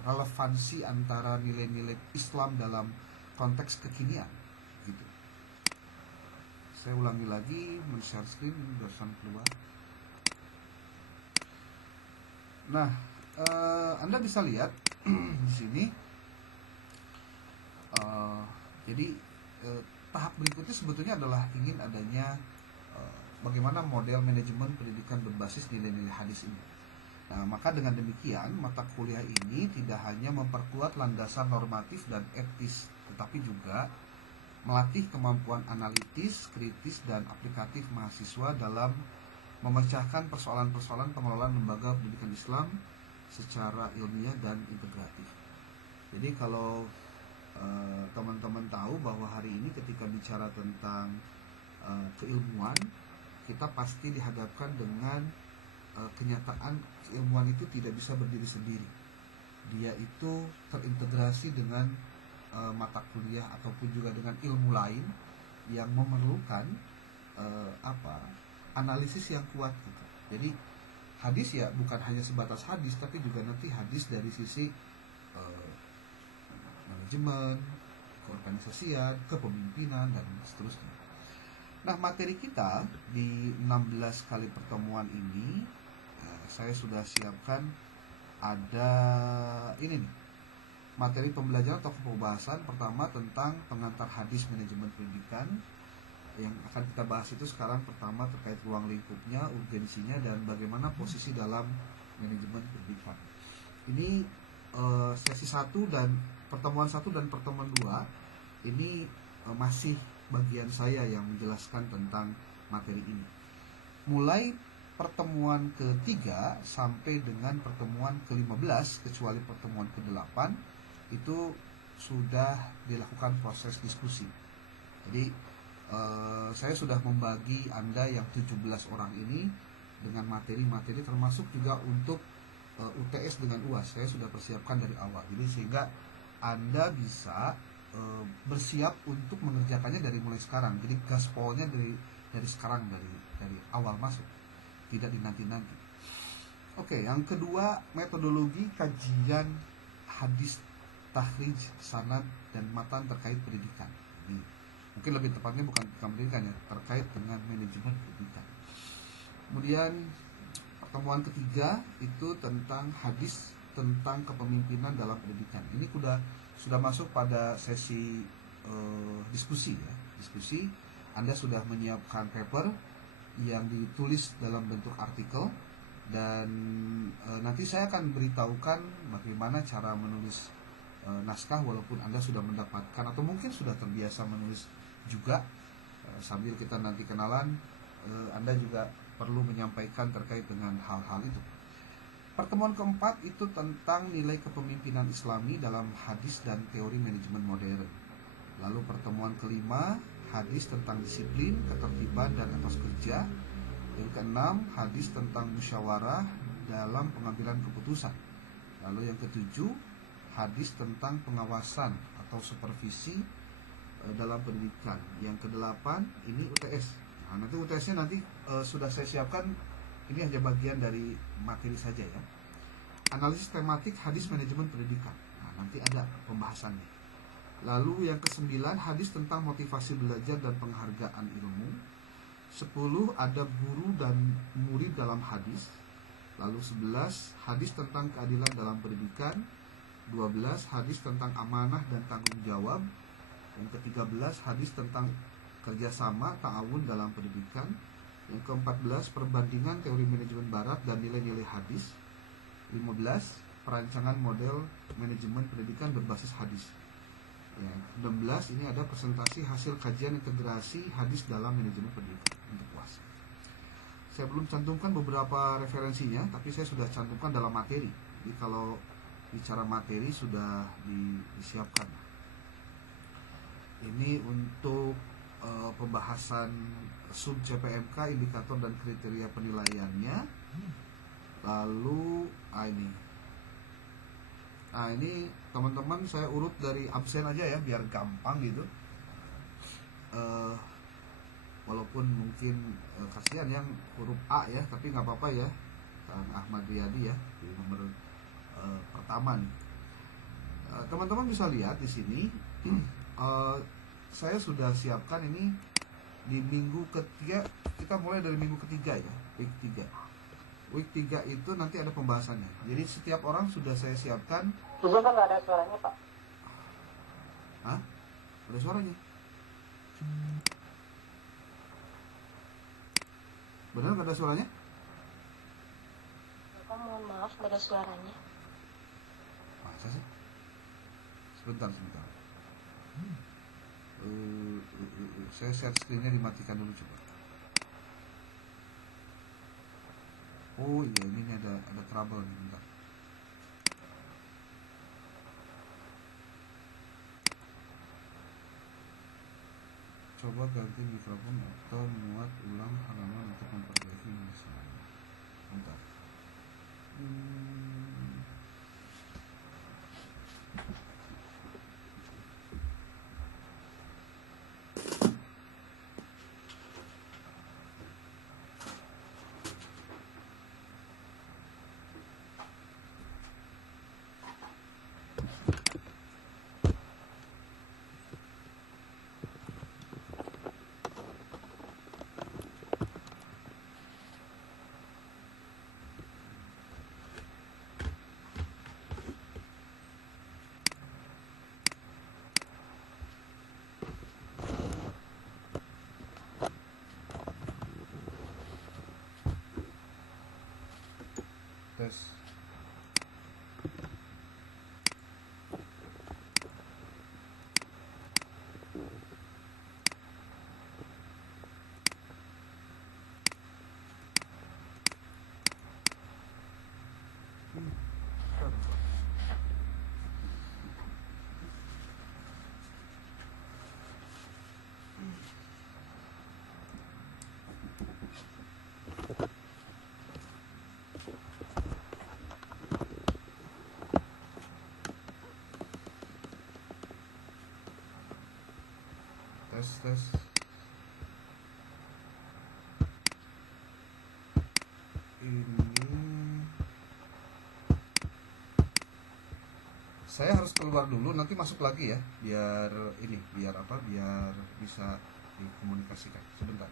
relevansi antara nilai-nilai Islam dalam konteks kekinian gitu. Saya ulangi lagi, men-share screen barusan keluar. Nah, Anda bisa lihat di sini. Jadi tahap berikutnya sebetulnya adalah ingin adanya bagaimana model manajemen pendidikan berbasis nilai-nilai hadis ini. Nah, maka dengan demikian mata kuliah ini tidak hanya memperkuat landasan normatif dan etis, tetapi juga melatih kemampuan analitis, kritis, dan aplikatif mahasiswa dalam memecahkan persoalan-persoalan pengelolaan lembaga pendidikan Islam secara ilmiah dan integratif. Jadi kalau teman-teman tahu bahwa hari ini ketika bicara tentang keilmuan, kita pasti dihadapkan dengan kenyataan keilmuan itu tidak bisa berdiri sendiri. Dia itu terintegrasi dengan mata kuliah ataupun juga dengan ilmu lain yang memerlukan analisis yang kuat gitu. Jadi hadis ya bukan hanya sebatas hadis, tapi juga nanti hadis dari sisi manajemen, keorganisasian, kepemimpinan, dan seterusnya. Nah, materi kita di 16 kali pertemuan ini saya sudah siapkan ada ini nih, materi pembelajaran atau pembahasan pertama tentang pengantar hadis manajemen pendidikan. Yang akan kita bahas itu sekarang pertama terkait ruang lingkupnya, urgensinya, dan bagaimana posisi dalam manajemen pendidikan. Ini sesi 1 dan pertemuan 1 dan pertemuan 2 ini masih bagian saya yang menjelaskan tentang materi ini. Mulai pertemuan ketiga sampai dengan pertemuan ke-15 kecuali pertemuan ke-8 itu sudah dilakukan proses diskusi. Jadi saya sudah membagi Anda yang 17 orang ini dengan materi-materi termasuk juga untuk UTS dengan UAS. Saya sudah persiapkan dari awal. Jadi sehingga Anda bisa bersiap untuk mengerjakannya dari mulai sekarang. Jadi gaspolnya dari sekarang, dari awal masuk, tidak dinanti-nanti. Oke, yang kedua, metodologi kajian hadis, takhrij, sanad, dan matan terkait pendidikan. Ini mungkin lebih tepatnya bukan pendidikan ya, terkait dengan manajemen pendidikan. Kemudian pertemuan ketiga itu tentang hadis tentang kepemimpinan dalam pendidikan. Ini sudah masuk pada sesi diskusi ya. Diskusi, Anda sudah menyiapkan paper yang ditulis dalam bentuk artikel, dan nanti saya akan beritahukan bagaimana cara menulis naskah walaupun Anda sudah mendapatkan atau mungkin sudah terbiasa menulis juga. Sambil kita nanti kenalan, Anda juga perlu menyampaikan terkait dengan hal-hal itu. Pertemuan keempat itu tentang nilai kepemimpinan Islami dalam hadis dan teori manajemen modern. Lalu pertemuan kelima, hadis tentang disiplin, ketertiban, dan etos kerja. Yang keenam, hadis tentang musyawarah dalam pengambilan keputusan. Lalu yang ketujuh, hadis tentang pengawasan atau supervisi dalam pendidikan. Yang kedelapan, ini UTS. Nah, nanti UTS-nya nanti sudah saya siapkan. Ini hanya bagian dari materi saja ya. Analisis tematik hadis manajemen pendidikan. Nah, nanti ada pembahasannya. Lalu yang ke-9, hadis tentang motivasi belajar dan penghargaan ilmu. 10, ada guru dan murid dalam hadis. Lalu 11, hadis tentang keadilan dalam pendidikan. 12, hadis tentang amanah dan tanggung jawab. Yang ke-13, hadis tentang kerjasama ta'awun dalam pendidikan. Yang ke-14, perbandingan teori manajemen barat dan nilai-nilai hadis. 15, perancangan model manajemen pendidikan berbasis hadis. Ya, 16, ini ada presentasi hasil kajian integrasi hadis dalam manajemen pendidikan untuk UAS. Saya belum cantumkan beberapa referensinya, tapi saya sudah cantumkan dalam materi. Jadi kalau bicara materi sudah disiapkan. Ini untuk pembahasan sub CPMK, indikator dan kriteria penilaiannya. Lalu ini teman-teman saya urut dari absen aja ya biar gampang gitu. Walaupun mungkin kasihan yang huruf A ya, tapi nggak apa-apa ya. Kang Ahmad Riyadi ya di nomor pertama pertama nih. Teman-teman bisa lihat di sini, saya sudah siapkan ini di minggu ketiga. Kita mulai dari minggu ketiga ya, week 3. Week 3 itu nanti ada pembahasannya. Jadi setiap orang sudah saya siapkan. Itu kan nggak ada suaranya, Pak. Hah? Ada suaranya? Benar nggak ada suaranya? Bapak mohon maaf, nggak ada suaranya. Masa sih? Sebentar. Saya share screen-nya dimatikan dulu coba. Oh iya, ini ada trouble nih, bentar. Coba ganti mikrofon atau muat ulang halaman untuk memperbaiki masalah. Bentar. Tes. Tes. Ini saya harus keluar dulu, nanti masuk lagi ya, biar bisa dikomunikasikan. Sebentar.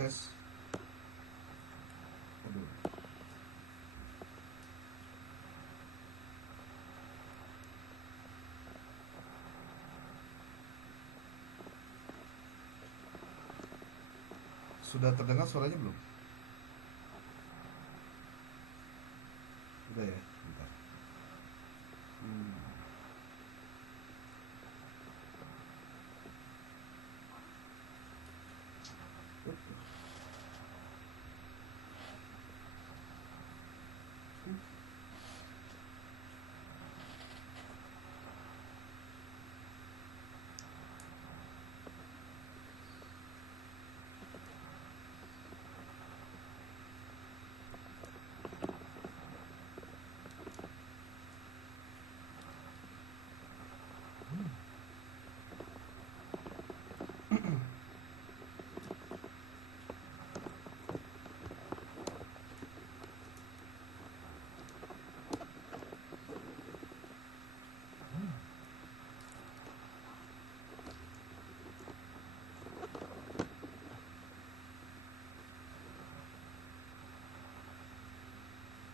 Tes. Aduh. Sudah terdengar suaranya belum? Udah ya, bentar.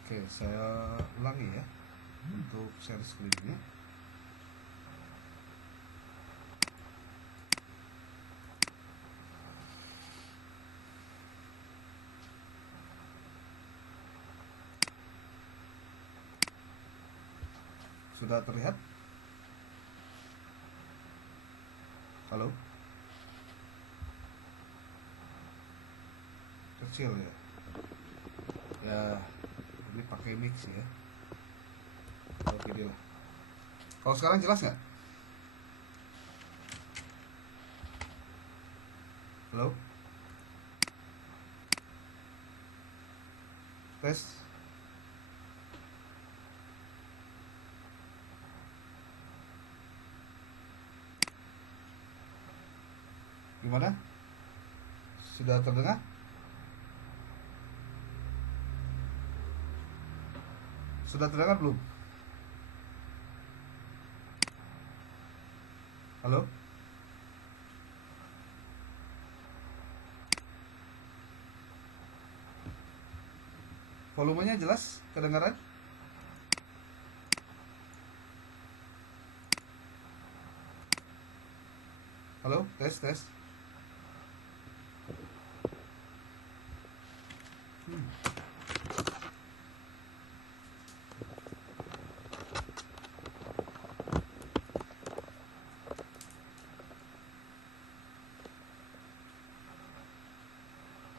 Oke, saya ulangi ya. share screen-nya. Sudah terlihat? Halo? Kecil ya? Ya, ini pakai mix ya. Oke deh lah. Kalau sekarang jelas nggak? Halo? Tes? Gimana? Sudah terdengar? Sudah terdengar belum? Halo? Volumenya jelas? Kedengaran? Halo? Tes, tes.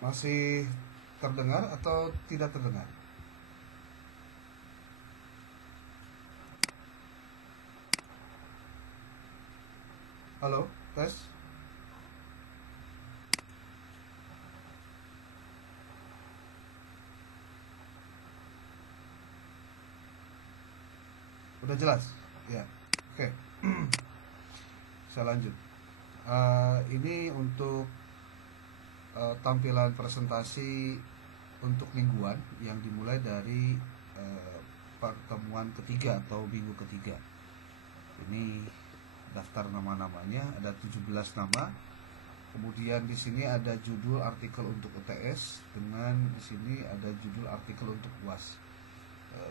Masih terdengar atau tidak terdengar? Halo, tes. Udah jelas? Ya, oke. Saya lanjut. Ini untuk tampilan presentasi untuk mingguan yang dimulai dari pertemuan ketiga atau minggu ketiga. Ini daftar nama-namanya, ada 17 nama. Kemudian di sini ada judul artikel untuk UTS dengan di sini ada judul artikel untuk UAS.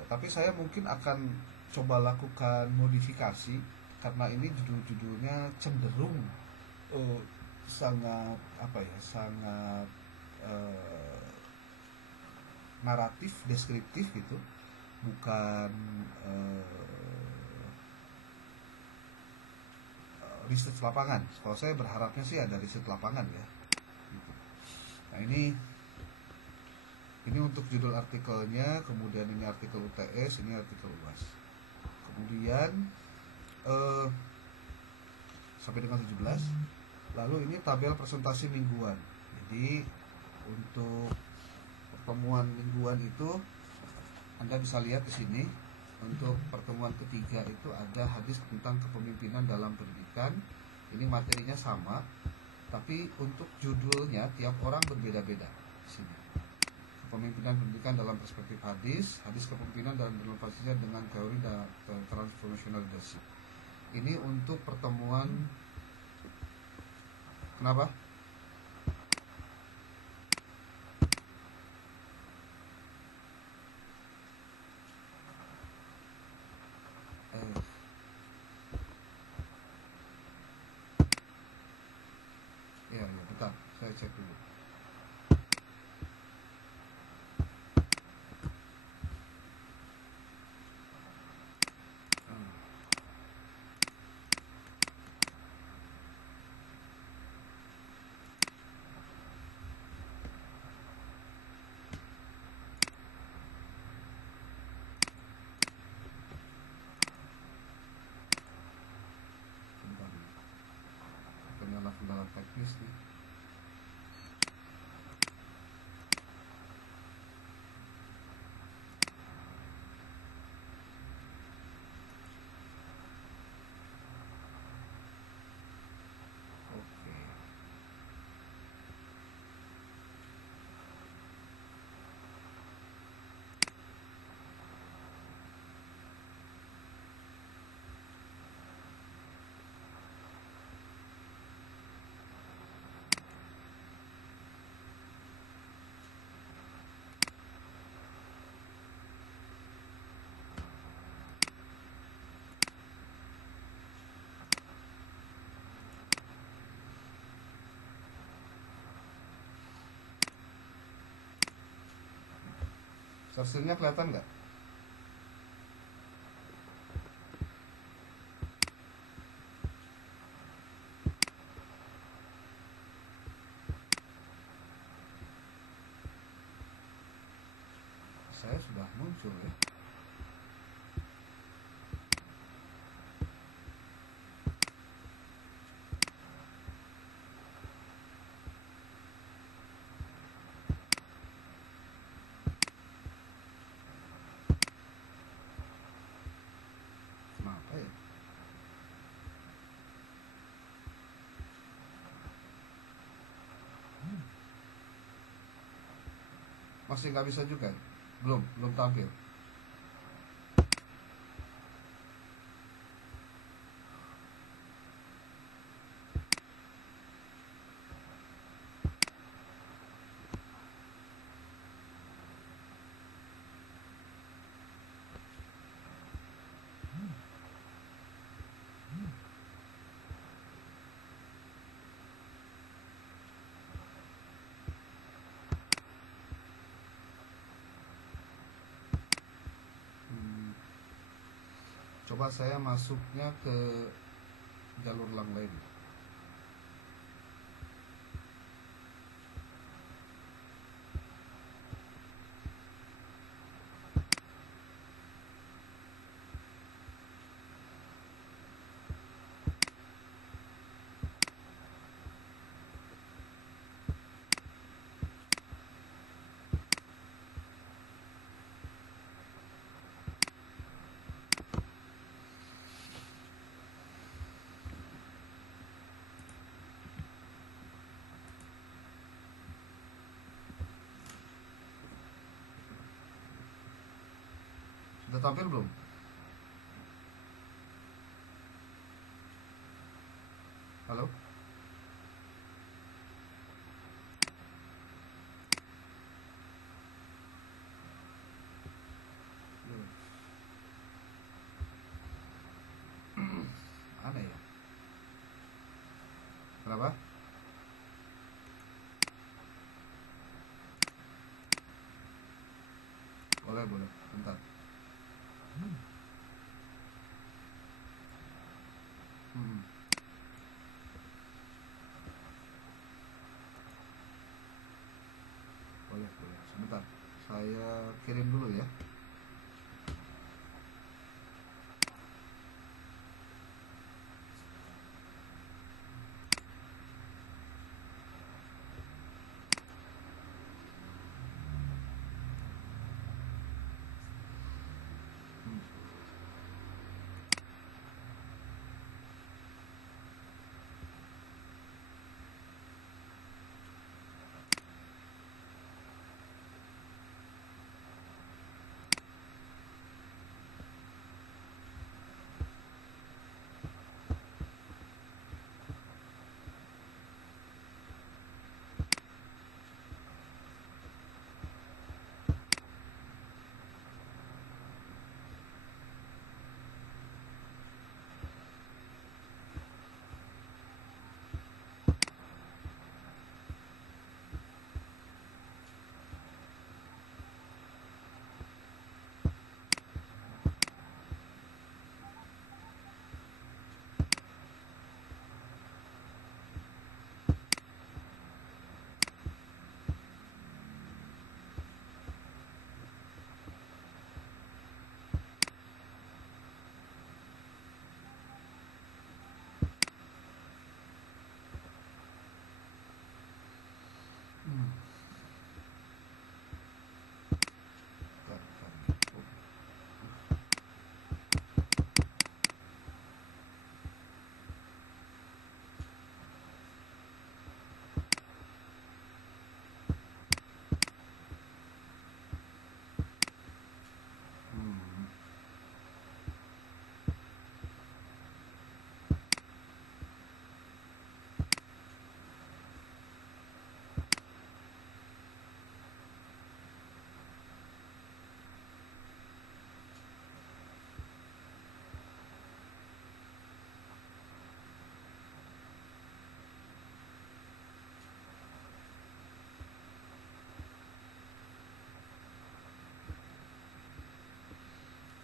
Tapi saya mungkin akan coba lakukan modifikasi karena ini judul-judulnya cenderung sangat sangat naratif, deskriptif gitu, bukan riset lapangan. Kalau saya berharapnya sih ada riset lapangan ya. Gitu. Nah ini untuk judul artikelnya, kemudian ini artikel UTS, ini artikel UAS. Kemudian sampai dengan 17. Lalu ini tabel presentasi mingguan. Jadi untuk pertemuan mingguan itu Anda bisa lihat di sini. Untuk pertemuan ketiga itu ada hadis tentang kepemimpinan dalam pendidikan. Ini materinya sama, tapi untuk judulnya tiap orang berbeda-beda di sini. Kepemimpinan pendidikan dalam perspektif hadis kepemimpinan dan relevasinya dengan teori dan transformational leadership. Ini untuk pertemuan. Kenapa? Ya, bentar, saya cek dulu. Kendala teknis nih. Cursor-nya kelihatan nggak? Saya sudah muncul ya. Kenapa ya? Masih nggak bisa juga? Belum tampil. Coba saya masuknya ke jalur yang lain. Sudah tampil belum? Halo? Aneh ya. Kenapa? Boleh. Bentar. Boleh. Sebentar. Saya kirim dulu ya.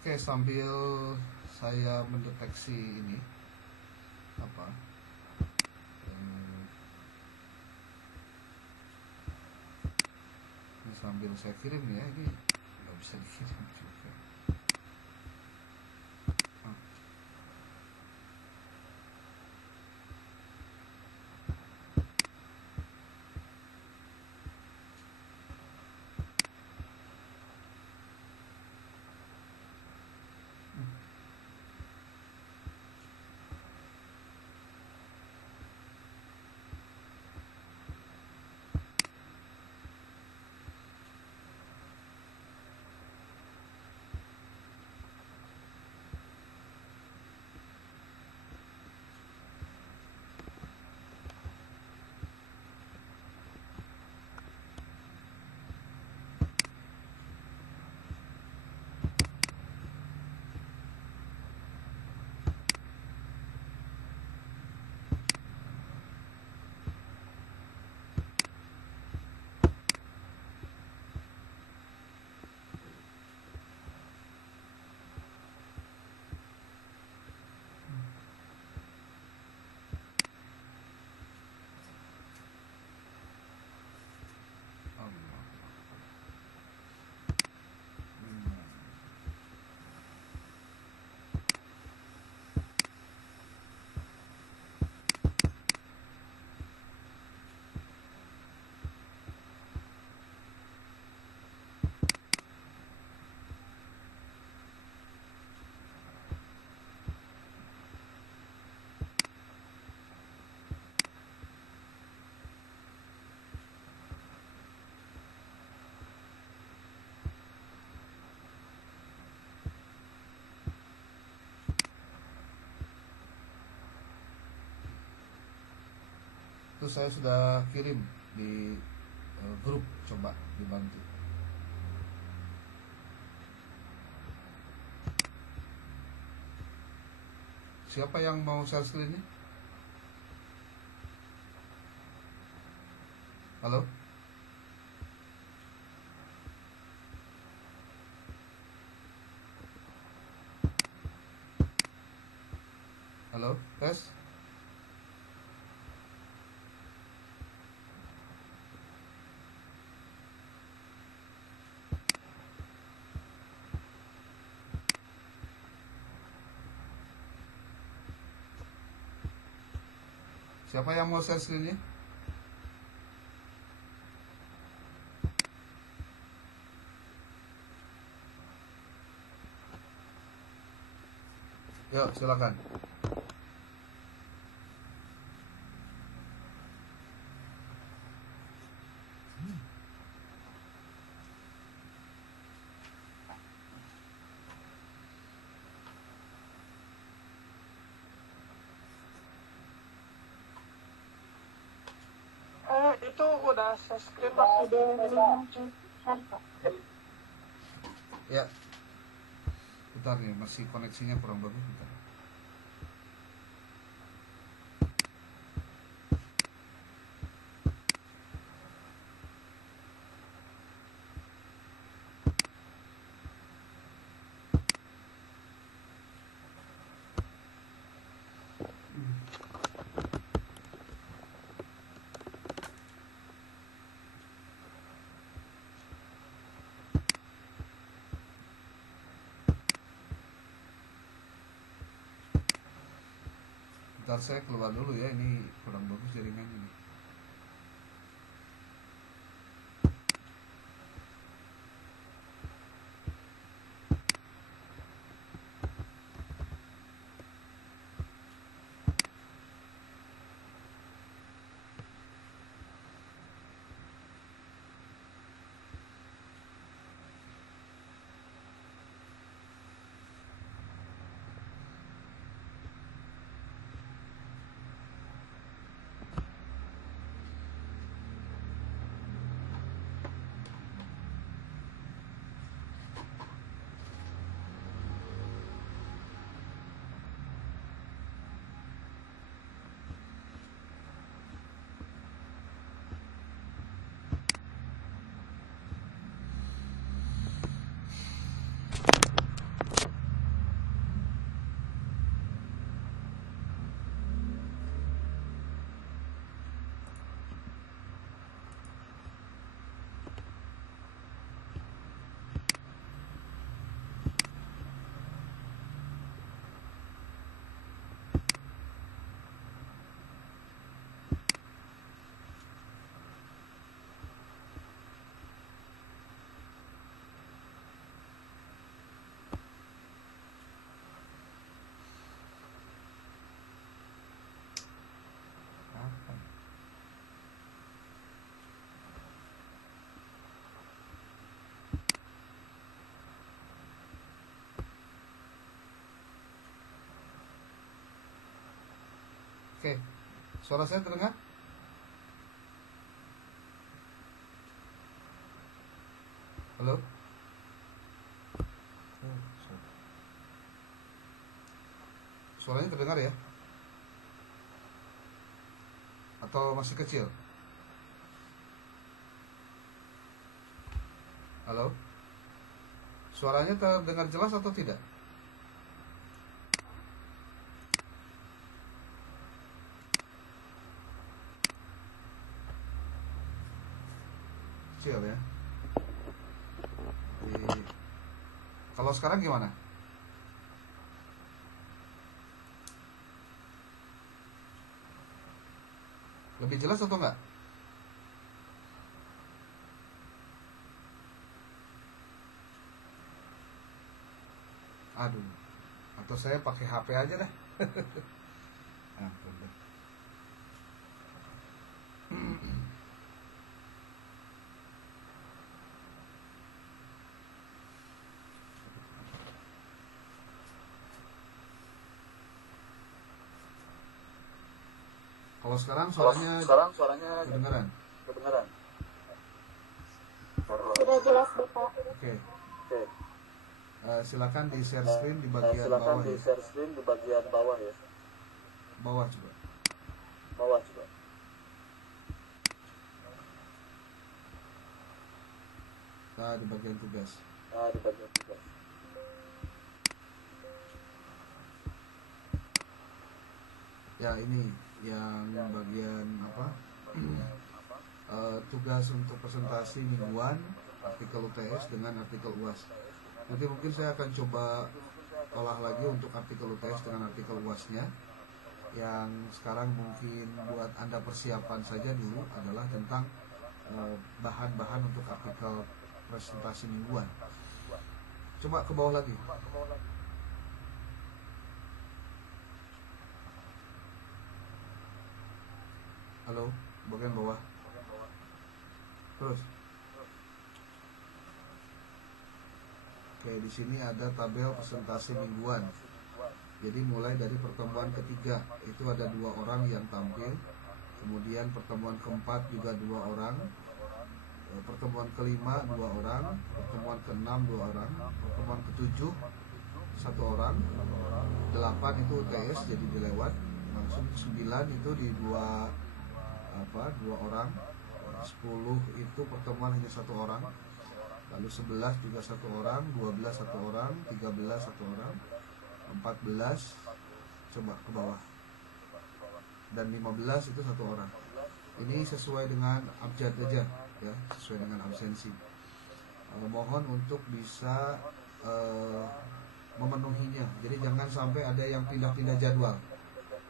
Oke, sambil saya mendeteksi ini apa ini sambil saya kirim ya, ini nggak bisa dikirim juga. Itu saya sudah kirim di grup, coba dibantu. Siapa yang mau share screen-nya? Halo? Halo, tes. Siapa yang mau share screen-nya? Yuk, silakan. Itu udah saya screen Pak. Ya. Bentar nih, masih koneksinya kurang bagus. Bentar. Bentar, saya keluar dulu ya, ini kurang bagus jaringan ini. Oke, suara saya terdengar? Halo? Suaranya terdengar ya? Atau masih kecil? Halo? Suaranya terdengar jelas atau tidak? Kecil ya. Kalau sekarang gimana? Lebih jelas atau enggak? Aduh, atau saya pakai HP aja dah. Ah, bener. Kalau sekarang suaranya kedengaran. Sudah jelas Bapak. Oke. Silakan di share screen di bagian bawah ya. Bawah coba. Nah, di bagian tugas. Ya, ini yang bagian apa? Tugas untuk presentasi mingguan artikel UTS dengan artikel UAS. Nanti mungkin saya akan coba olah lagi untuk artikel UTS dengan artikel UAS-nya. Yang sekarang mungkin buat Anda persiapan saja dulu adalah tentang bahan-bahan untuk artikel presentasi mingguan. Coba ke bawah lagi. Halo, bagian bawah. Terus. Oke, di sini ada tabel presentasi mingguan. Jadi mulai dari pertemuan ketiga itu ada 2 orang yang tampil. Kemudian pertemuan keempat juga 2 orang. Pertemuan kelima 2 orang. Pertemuan keenam 2 orang. Pertemuan ketujuh 1 orang. 8 itu UTS jadi dilewat. Langsung 9 itu di 2 orang. 10 itu pertemuan hanya 1 orang. Lalu 11 juga 1 orang, 12 1 orang, 13 1 orang, 14 coba ke bawah, dan 15 itu 1 orang. Ini sesuai dengan abjad aja ya, sesuai dengan absensi. Mohon untuk bisa memenuhinya. Jadi jangan sampai ada yang pindah-pindah jadwal.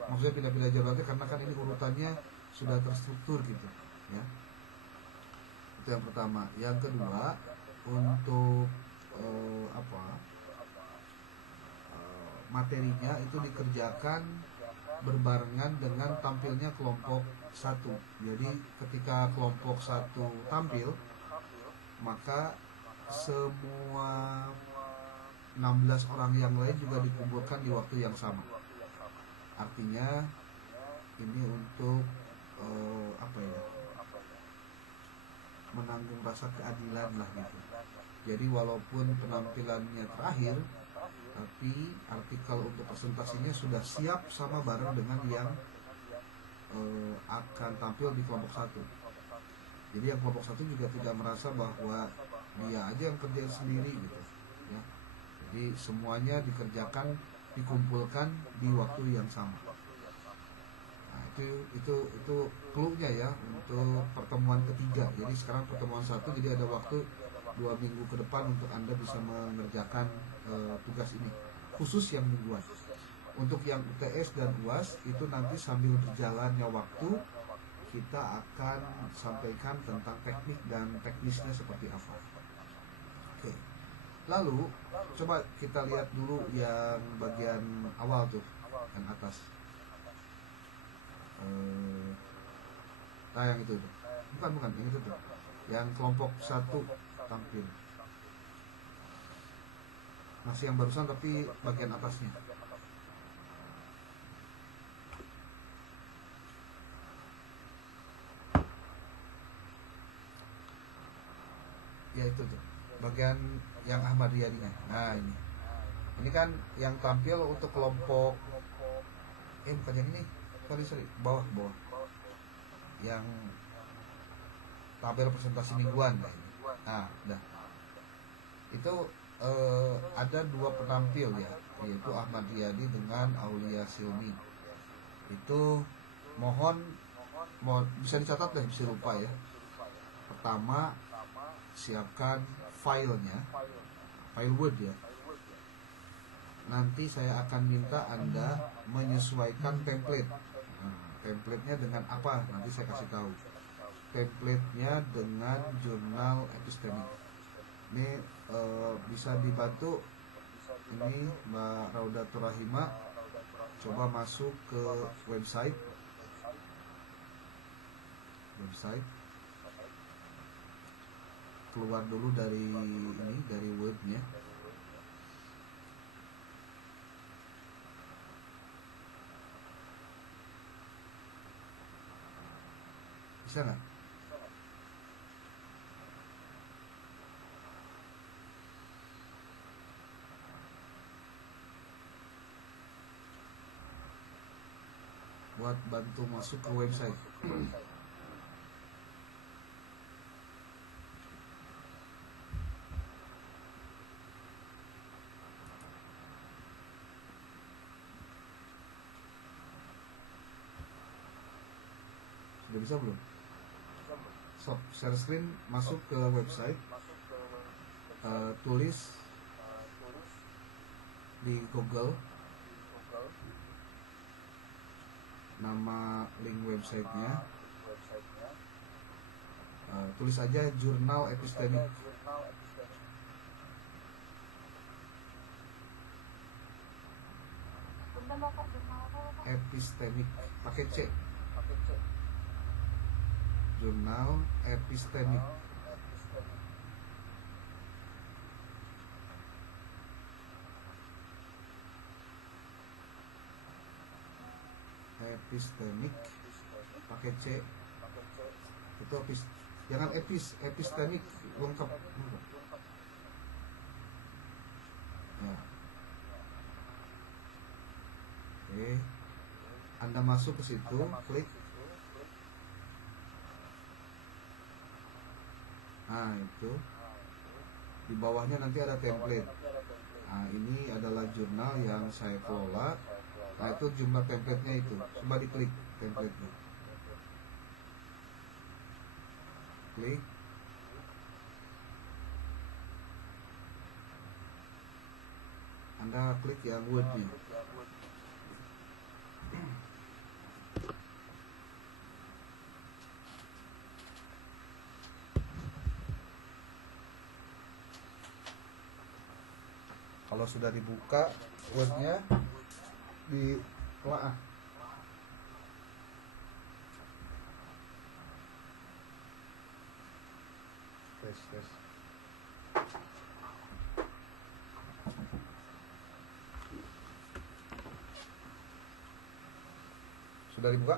Maksudnya pindah-pindah jadwalnya karena kan ini urutannya sudah terstruktur gitu ya. Itu yang pertama. Yang kedua, untuk materinya itu dikerjakan berbarengan dengan tampilnya kelompok 1. Jadi ketika kelompok 1 tampil, maka semua 16 orang yang lain juga dikumpulkan di waktu yang sama. Artinya ini untuk menanggung rasa keadilan lah gitu. Jadi walaupun penampilannya terakhir, tapi artikel untuk presentasinya sudah siap sama bareng dengan yang akan tampil di kelompok 1. Jadi yang kelompok 1 juga tidak merasa bahwa dia aja yang kerjain sendiri gitu ya. Jadi semuanya dikerjakan, dikumpulkan di waktu yang sama. Nah, itu clue-nya ya untuk pertemuan ketiga. Jadi sekarang pertemuan 1, jadi ada waktu 2 minggu ke depan untuk Anda bisa mengerjakan tugas ini, khusus yang mingguan. Untuk yang UTS dan UAS itu nanti sambil berjalannya waktu kita akan sampaikan tentang teknik dan teknisnya seperti apa. Oke. Lalu coba kita lihat dulu yang bagian awal tuh, yang atas. Yang itu tuh. Bukan yang itu tuh. Yang kelompok 1 tampil. Masih yang barusan tapi bagian atasnya. Ya itu tuh bagian yang Ahmadiyahnya. Nah ini kan yang tampil untuk kelompok bukan yang ini, sorry, bawah yang tabel presentasi mingguan. Nah ini, nah udah itu ada dua penampil ya, yaitu Ahmad Riyadi dengan Aulia Silmi. Itu mohon bisa dicatat deh, bisa lupa ya. Pertama, siapkan filenya, file Word ya. Nanti saya akan minta Anda menyesuaikan template. Templatenya dengan apa? Nanti saya kasih tahu. Templatenya dengan jurnal epistemik. Ini bisa dibantu. Ini Mbak Raudatul Rahimah. Coba masuk ke website. Keluar dulu dari ini, dari Word-nya. Bisa nggak? Buat bantu masuk ke website. Sudah bisa belum? Stop share screen, masuk ke website, tulis di Google nama link websitenya, tulis aja jurnal epistemik. Epistemik pakai C. Jurnal epistemik. Epistemik pakai C. Itu jangan epistemik lengkap. Ya. Oke. Anda masuk ke situ, klik. Nah itu di bawahnya nanti ada template. Nah ini adalah jurnal yang saya kelola. Nah itu jumlah templatenya itu. Coba diklik templatenya. Klik. Anda klik yang Word-nya. Kalau sudah dibuka Word-nya, ditelaah. Tes. Sudah dibuka?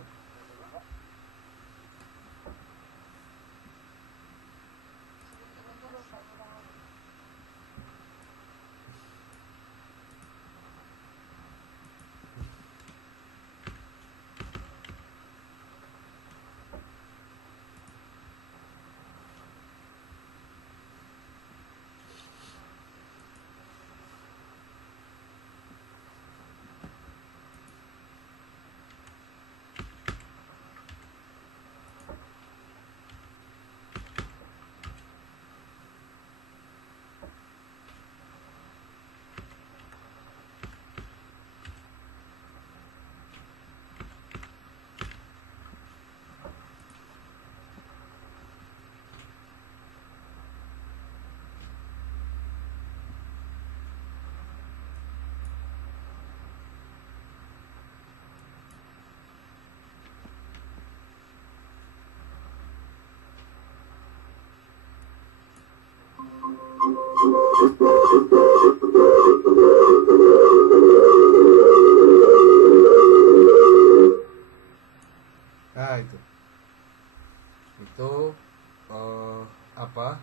Nah itu apa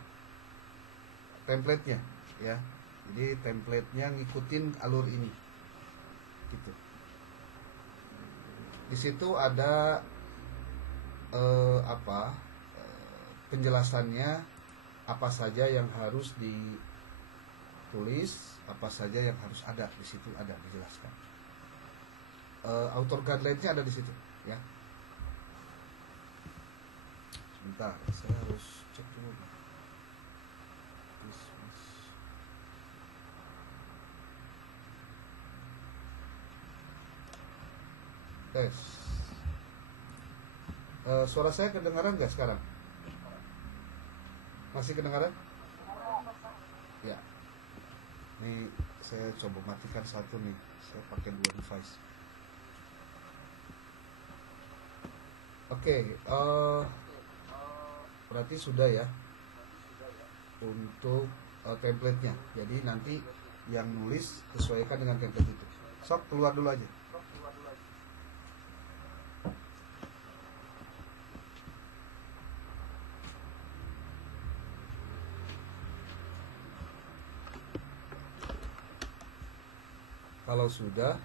Jadi template-nya ngikutin alur ini. Gitu. Di situ ada penjelasannya, apa saja yang harus ditulis, apa saja yang harus ada. Di situ ada dijelaskan. Author guideline-nya ada di situ, ya. Sebentar, saya harus cek dulu. Tes. Suara saya kedengaran nggak sekarang? Masih kedengaran? Ya. Ini saya coba matikan satu nih. Saya pakai 2 device. Oke, berarti sudah ya untuk template-nya. Jadi nanti yang nulis sesuaikan dengan template itu. Sok keluar dulu aja. Kalau sudah,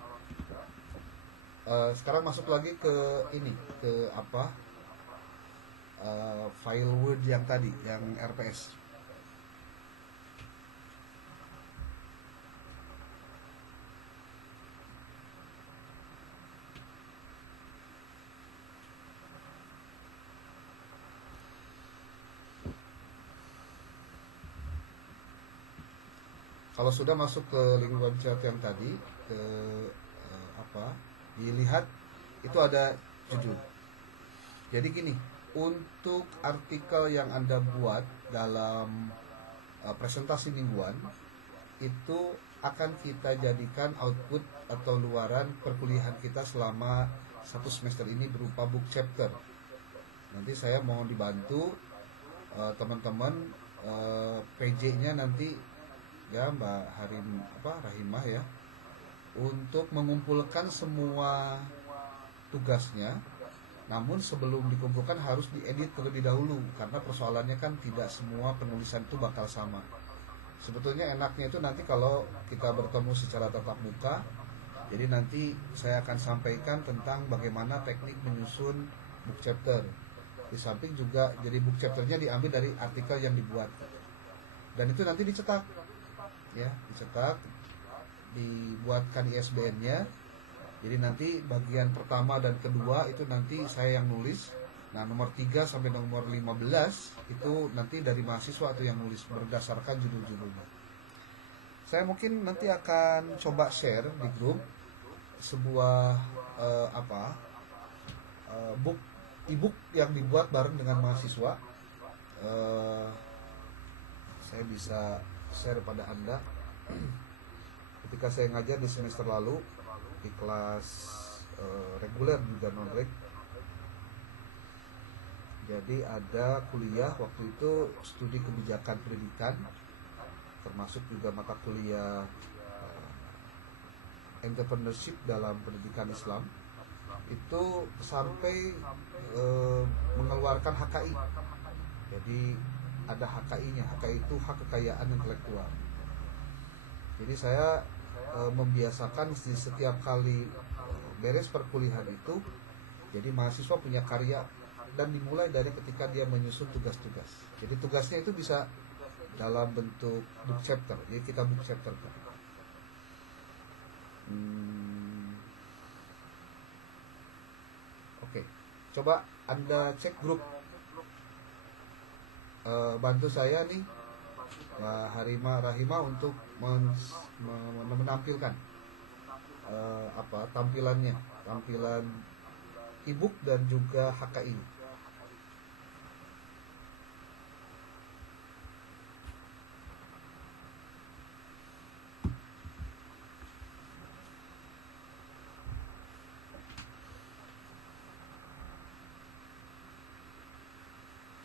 sekarang masuk lagi ke ini, ke file Word yang tadi, yang RPS. Kalau sudah masuk ke link website yang tadi, ke dilihat itu ada judul. Jadi gini, untuk artikel yang Anda buat dalam presentasi mingguan itu akan kita jadikan output atau luaran perkuliahan kita selama 1 semester ini berupa book chapter. Nanti saya mohon dibantu teman-teman PJ-nya nanti ya Mbak Rahimah ya, untuk mengumpulkan semua tugasnya. Namun sebelum dikumpulkan harus diedit terlebih dahulu, karena persoalannya kan tidak semua penulisan itu bakal sama. Sebetulnya enaknya itu nanti kalau kita bertemu secara tatap muka. Jadi nanti saya akan sampaikan tentang bagaimana teknik menyusun book chapter. Di samping juga jadi book chapternya diambil dari artikel yang dibuat. Dan itu nanti dicetak. Ya, dicetak, dibuatkan ISBN-nya. Jadi nanti bagian pertama dan kedua itu nanti saya yang nulis. Nah, nomor 3 sampai nomor 15 itu nanti dari mahasiswa atau yang nulis berdasarkan judul-judulnya. Saya mungkin nanti akan coba share di grup sebuah e-book yang dibuat bareng dengan mahasiswa. Saya bisa share pada Anda. Ketika saya ngajar di semester lalu di kelas reguler juga non-reg, jadi ada kuliah waktu itu studi kebijakan pendidikan, termasuk juga mata kuliah entrepreneurship dalam pendidikan Islam, itu sampai mengeluarkan HKI. Jadi ada HKI-nya. HKI itu hak kekayaan intelektual. Jadi saya membiasakan di setiap kali beres perkuliahan itu, jadi mahasiswa punya karya, dan dimulai dari ketika dia menyusun tugas-tugas. Jadi tugasnya itu bisa dalam bentuk book chapter. Jadi kita book chapter. Oke. Coba Anda cek grup. Bantu saya nih Mbak Rahimah untuk menampilkan tampilan e-book dan juga HKI.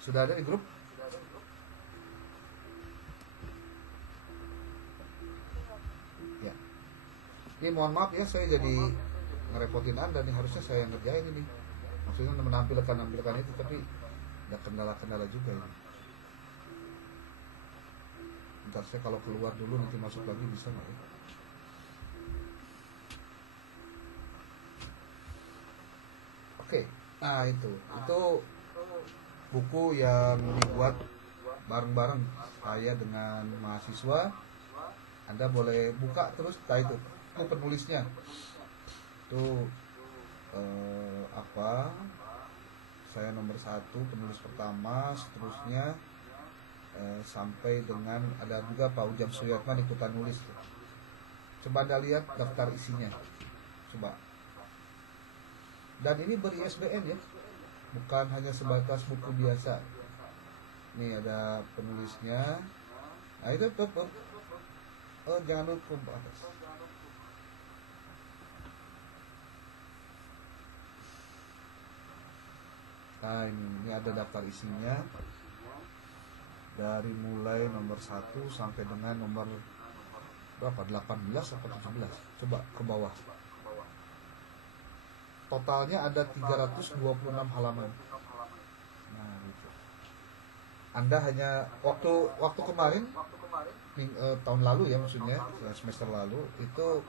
Sudah ada di grup? Ya. Ini mohon maaf ya, saya jadi ngerepotin Anda nih, harusnya saya yang ngerjain ini. Maksudnya menampilkan itu, tapi ada kendala-kendala juga ini. Bentar, saya kalau keluar dulu nanti masuk lagi bisa nggak ya? Oke, nah itu buku yang dibuat bareng-bareng saya dengan mahasiswa. Anda boleh buka terus, itu penulisnya itu apa? Saya nomor 1, penulis pertama, seterusnya sampai dengan ada juga Pak Ujang Suyatman ikutan nulis. Coba Anda lihat daftar isinya, coba. Dan ini ber-ISBN ya, bukan hanya sebatas buku biasa. Nih ada penulisnya. Nah itu jangan lupa ke atas. Nah ini ada daftar isinya dari mulai nomor 1 sampai dengan nomor berapa, 18 atau 17. Coba ke bawah. Totalnya ada 326 halaman. Nah gitu. Anda hanya waktu kemarin tahun lalu ya, maksudnya semester lalu itu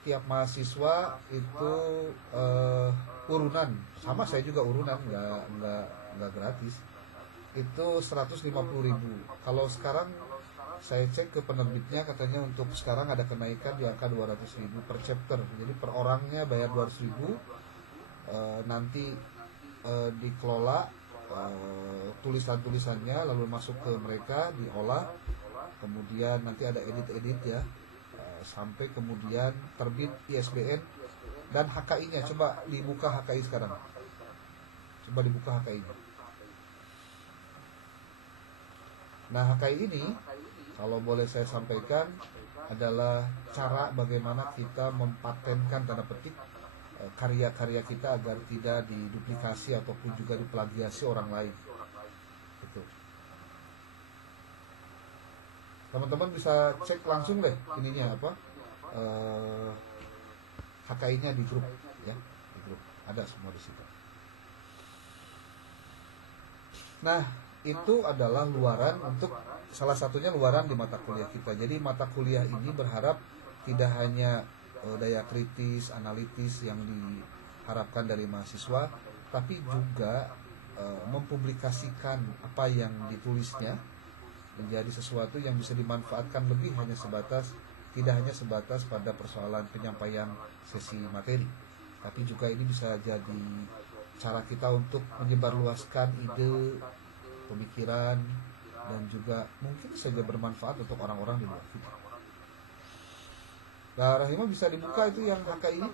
tiap mahasiswa itu urunan, sama saya juga urunan, nggak gratis, itu 150.000. Kalau sekarang saya cek ke penerbitnya, katanya untuk sekarang ada kenaikan di angka 200.000 per chapter, jadi per orangnya bayar 200.000. Nanti dikelola tulisan-tulisannya lalu masuk ke mereka, diolah, kemudian nanti ada edit-edit ya, sampai kemudian terbit ISBN dan HKI-nya. Coba dibuka HKI sekarang. Coba dibuka HKI-nya. Nah, HKI ini kalau boleh saya sampaikan adalah cara bagaimana kita mempatenkan tanda petik karya-karya kita agar tidak diduplikasi ataupun juga diplagiasi orang lain. Gitu. Teman-teman bisa cek langsung deh ininya apa, HKI-nya di grup ya, di grup ada semua di situ. Nah itu adalah luaran untuk salah satunya luaran di mata kuliah kita. Jadi mata kuliah ini berharap tidak hanya daya kritis, analitis yang diharapkan dari mahasiswa, tapi juga mempublikasikan apa yang ditulisnya menjadi sesuatu yang bisa dimanfaatkan lebih tidak hanya sebatas pada persoalan penyampaian sesi materi, tapi juga ini bisa jadi cara kita untuk menyebarluaskan ide, pemikiran, dan juga mungkin saja bermanfaat untuk orang-orang di luar kita. Nah, Rahima bisa dibuka itu yang HKI ini.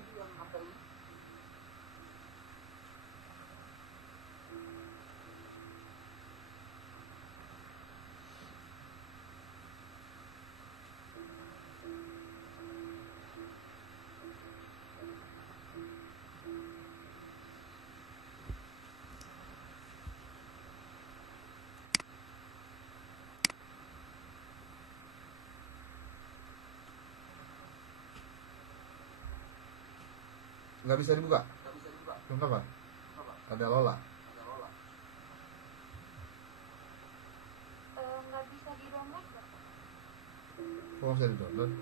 Nggak bisa dibuka. Kenapa? Ada Lola. Nggak bisa di download. Oh, bisa di-download.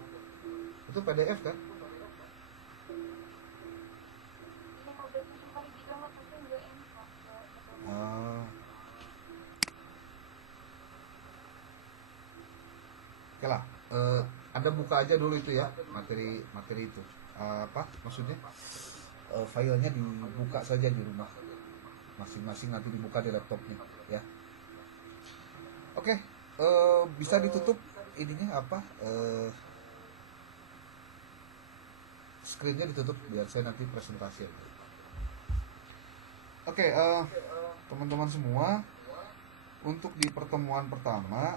Itu PDF kan? Ini mau beberapa kali di download tapi nggak enak. Oke lah. Anda buka aja dulu itu ya, materi itu. Apa maksudnya? Filenya dibuka saja di rumah masing-masing, nanti dibuka di laptopnya ya. Oke, bisa ditutup ininya apa, screennya ditutup biar saya nanti presentasi aja. Oke, teman-teman semua, untuk di pertemuan pertama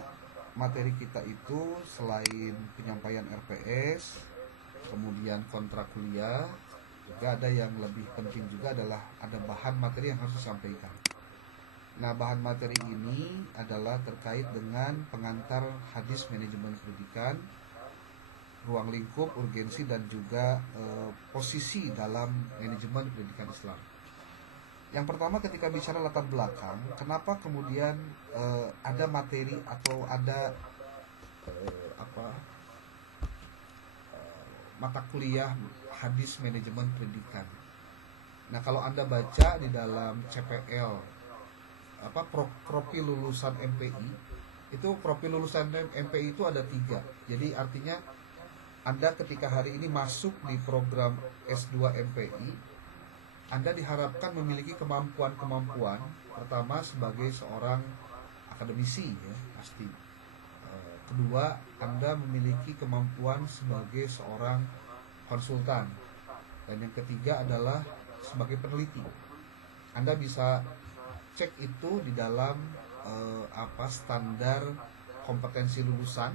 materi kita itu selain penyampaian RPS, kemudian kontrak kuliah, juga ada yang lebih penting juga adalah ada bahan materi yang harus disampaikan. Nah, bahan materi ini adalah terkait dengan pengantar hadis manajemen pendidikan, ruang lingkup, urgensi, dan juga posisi dalam manajemen pendidikan Islam. Yang pertama, ketika bicara latar belakang, kenapa kemudian ada materi atau ada apa mata kuliah hadis manajemen pendidikan. Nah, kalau Anda baca di dalam CPL profil lulusan MPI, itu profil lulusan MPI itu ada 3. Jadi artinya Anda ketika hari ini masuk di program S2 MPI, Anda diharapkan memiliki kemampuan-kemampuan. Pertama, sebagai seorang akademisi, ya pasti. Kedua, Anda memiliki kemampuan sebagai seorang konsultan. Dan yang ketiga adalah sebagai peneliti. Anda bisa cek itu di dalam standar kompetensi lulusan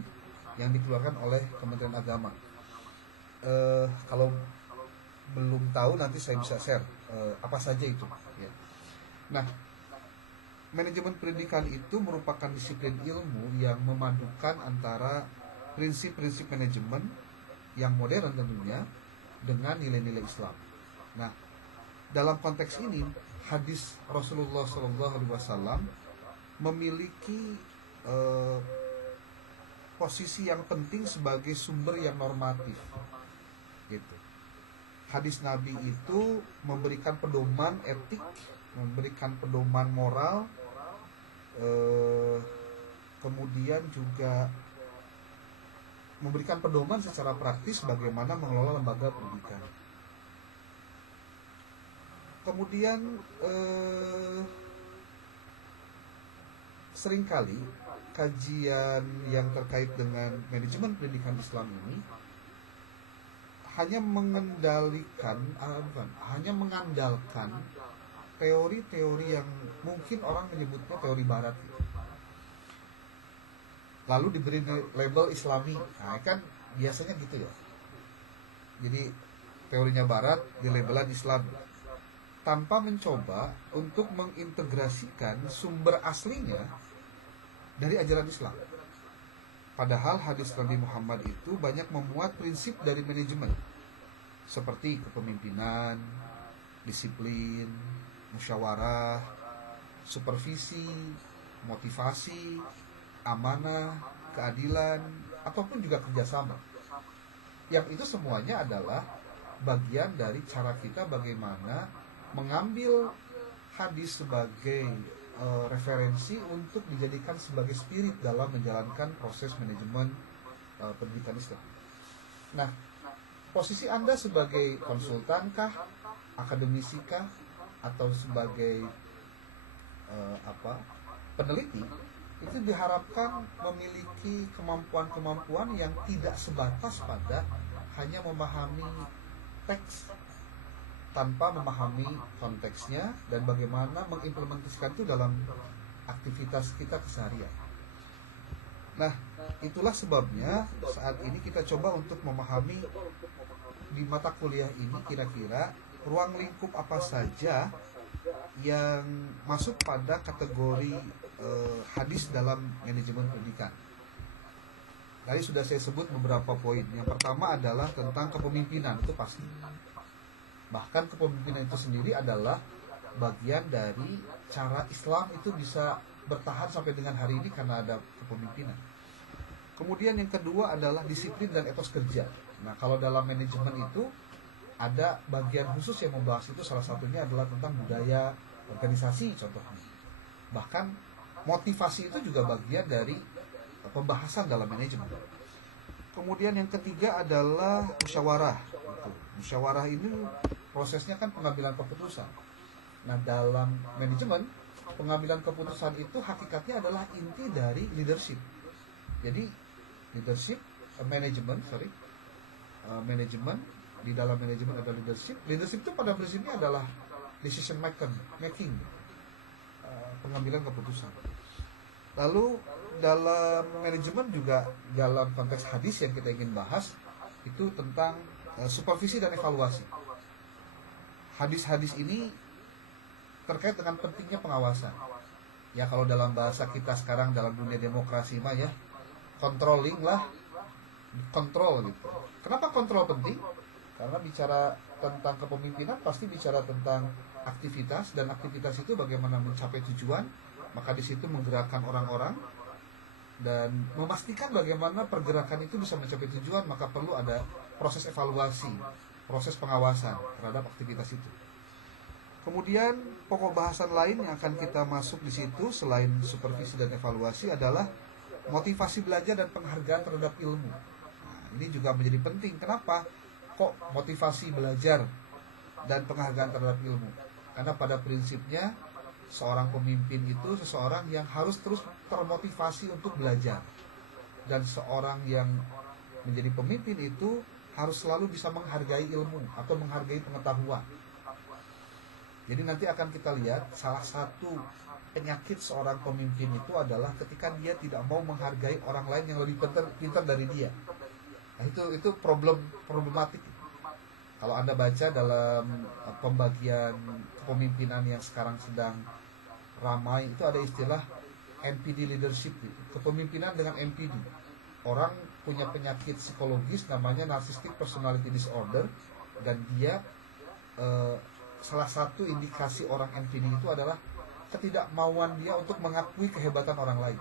yang dikeluarkan oleh Kementerian Agama. Kalau belum tahu, nanti saya bisa share apa saja itu, ya. Nah, manajemen pendidikan itu merupakan disiplin ilmu yang memadukan antara prinsip-prinsip manajemen yang modern tentunya dengan nilai-nilai Islam. Nah, dalam konteks ini hadis Rasulullah SAW memiliki posisi yang penting sebagai sumber yang normatif, gitu. Hadis Nabi itu memberikan pedoman etik, memberikan pedoman moral, kemudian juga memberikan pedoman secara praktis bagaimana mengelola lembaga pendidikan. Kemudian seringkali kajian yang terkait dengan manajemen pendidikan Islam ini hanya mengandalkan teori-teori yang mungkin orang menyebutnya teori barat, lalu diberi label Islami. Nah, kan biasanya gitu ya. Jadi teorinya barat dilabelan Islam, tanpa mencoba untuk mengintegrasikan sumber aslinya dari ajaran Islam. Padahal hadis Nabi Muhammad itu banyak memuat prinsip dari manajemen, seperti kepemimpinan, disiplin, musyawarah, supervisi, motivasi, amanah, keadilan, ataupun juga kerjasama. Yang itu semuanya adalah bagian dari cara kita bagaimana mengambil hadis sebagai referensi untuk dijadikan sebagai spirit dalam menjalankan proses manajemen pendidikan Islam. Nah, posisi Anda sebagai konsultankah, akademisikah, atau sebagai peneliti, itu diharapkan memiliki kemampuan-kemampuan yang tidak sebatas pada hanya memahami teks tanpa memahami konteksnya dan bagaimana mengimplementasikan itu dalam aktivitas kita keseharian. Nah, itulah sebabnya saat ini kita coba untuk memahami di mata kuliah ini kira-kira ruang lingkup apa saja yang masuk pada kategori hadis dalam manajemen pendidikan. Tadi sudah saya sebut beberapa poin. Yang pertama adalah tentang kepemimpinan, itu pasti. Bahkan kepemimpinan itu sendiri adalah bagian dari cara Islam itu bisa bertahan sampai dengan hari ini karena ada kepemimpinan. Kemudian yang kedua adalah disiplin dan etos kerja. Nah, kalau dalam manajemen itu ada bagian khusus yang membahas itu, salah satunya adalah tentang budaya organisasi contohnya. Bahkan motivasi itu juga bagian dari pembahasan dalam manajemen. Kemudian yang ketiga adalah musyawarah. Musyawarah ini prosesnya kan pengambilan keputusan. Nah, dalam manajemen, pengambilan keputusan itu hakikatnya adalah inti dari leadership. Jadi leadership, manajemen, di dalam manajemen ada leadership. Leadership itu pada prinsipnya adalah decision making, pengambilan keputusan. Lalu dalam manajemen juga dalam konteks hadis yang kita ingin bahas itu tentang supervisi dan evaluasi. Hadis-hadis ini terkait dengan pentingnya pengawasan. Ya, kalau dalam bahasa kita sekarang dalam dunia demokrasi mah ya, controlling lah, kontrol gitu. Kenapa kontrol penting? Karena bicara tentang kepemimpinan pasti bicara tentang aktivitas, dan aktivitas itu bagaimana mencapai tujuan. Maka di situ menggerakkan orang-orang dan memastikan bagaimana pergerakan itu bisa mencapai tujuan, maka perlu ada proses evaluasi, proses pengawasan terhadap aktivitas itu. Kemudian pokok bahasan lain yang akan kita masuk di situ selain supervisi dan evaluasi adalah motivasi belajar dan penghargaan terhadap ilmu. Nah, ini juga menjadi penting. Kenapa? Kok motivasi belajar dan penghargaan terhadap ilmu? Karena pada prinsipnya seorang pemimpin itu seseorang yang harus terus termotivasi untuk belajar. Dan seorang yang menjadi pemimpin itu harus selalu bisa menghargai ilmu atau menghargai pengetahuan. Jadi nanti akan kita lihat salah satu penyakit seorang pemimpin itu adalah ketika dia tidak mau menghargai orang lain yang lebih pintar dari dia. Nah, itu problematik. Kalau Anda baca dalam pembagian kepemimpinan yang sekarang sedang ramai, itu ada istilah NPD leadership, kepemimpinan dengan NPD. Orang punya penyakit psikologis namanya narcissistic personality disorder, dan dia salah satu indikasi orang NPD itu adalah ketidakmauan dia untuk mengakui kehebatan orang lain.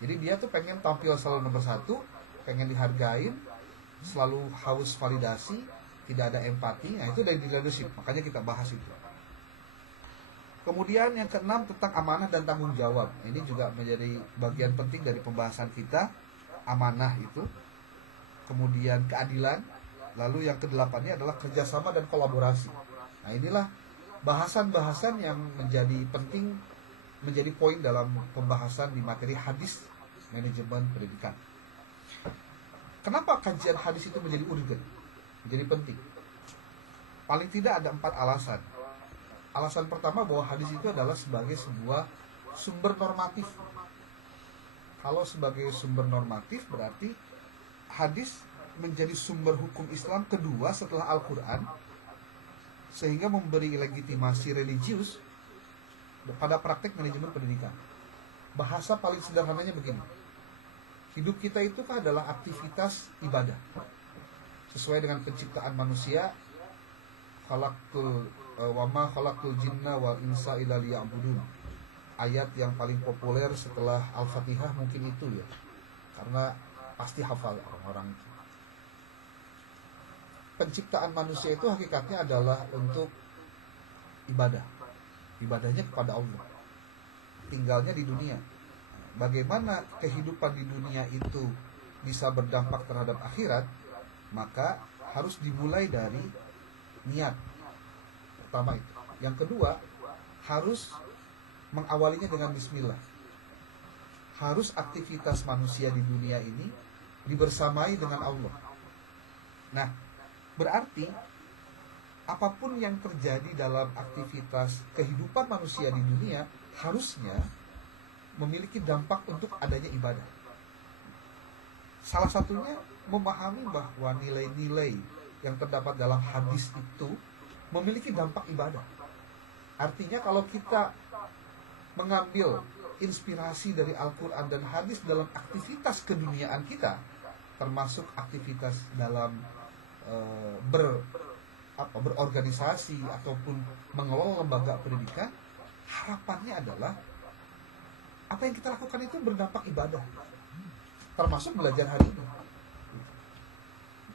Jadi dia tuh pengen tampil selalu nomor satu, pengen dihargain, selalu haus validasi, tidak ada empati. Nah, itu dari leadership, makanya kita bahas itu. Kemudian yang keenam tentang amanah dan tanggung jawab. Ini juga menjadi bagian penting dari pembahasan kita. Amanah itu, kemudian keadilan, lalu yang kedelapannya adalah kerjasama dan kolaborasi. Nah, inilah bahasan-bahasan yang menjadi penting, menjadi poin dalam pembahasan di materi hadis manajemen pendidikan. Kenapa kajian hadis itu menjadi urgen, menjadi penting? Paling tidak ada 4 alasan. Alasan pertama bahwa hadis itu adalah sebagai sebuah sumber normatif. Kalau sebagai sumber normatif berarti hadis menjadi sumber hukum Islam kedua setelah Al-Quran, sehingga memberi legitimasi religius pada praktek manajemen pendidikan. Bahasa paling sederhananya begini: hidup kita itu kan adalah aktivitas ibadah sesuai dengan penciptaan manusia. Wama khalaqtul jinna wal insa illa liya'budun. Ayat yang paling populer setelah Al-Fatihah mungkin itu ya, karena pasti hafal orang-orang itu. Penciptaan manusia itu hakikatnya adalah untuk ibadah. Ibadahnya kepada Allah, tinggalnya di dunia. Bagaimana kehidupan di dunia itu bisa berdampak terhadap akhirat, maka harus dimulai dari niat. Pertama itu. Yang kedua, harus mengawalinya dengan bismillah. Harus aktivitas manusia di dunia ini dibersamai dengan Allah. Nah, berarti apapun yang terjadi dalam aktivitas kehidupan manusia di dunia harusnya memiliki dampak untuk adanya ibadah. Salah satunya memahami bahwa nilai-nilai yang terdapat dalam hadis itu memiliki dampak ibadah. Artinya kalau kita mengambil inspirasi dari Al-Quran dan hadis dalam aktivitas keduniaan kita, termasuk aktivitas dalam berorganisasi ataupun mengelola lembaga pendidikan, harapannya adalah apa yang kita lakukan itu berdampak ibadah, termasuk belajar hari ini.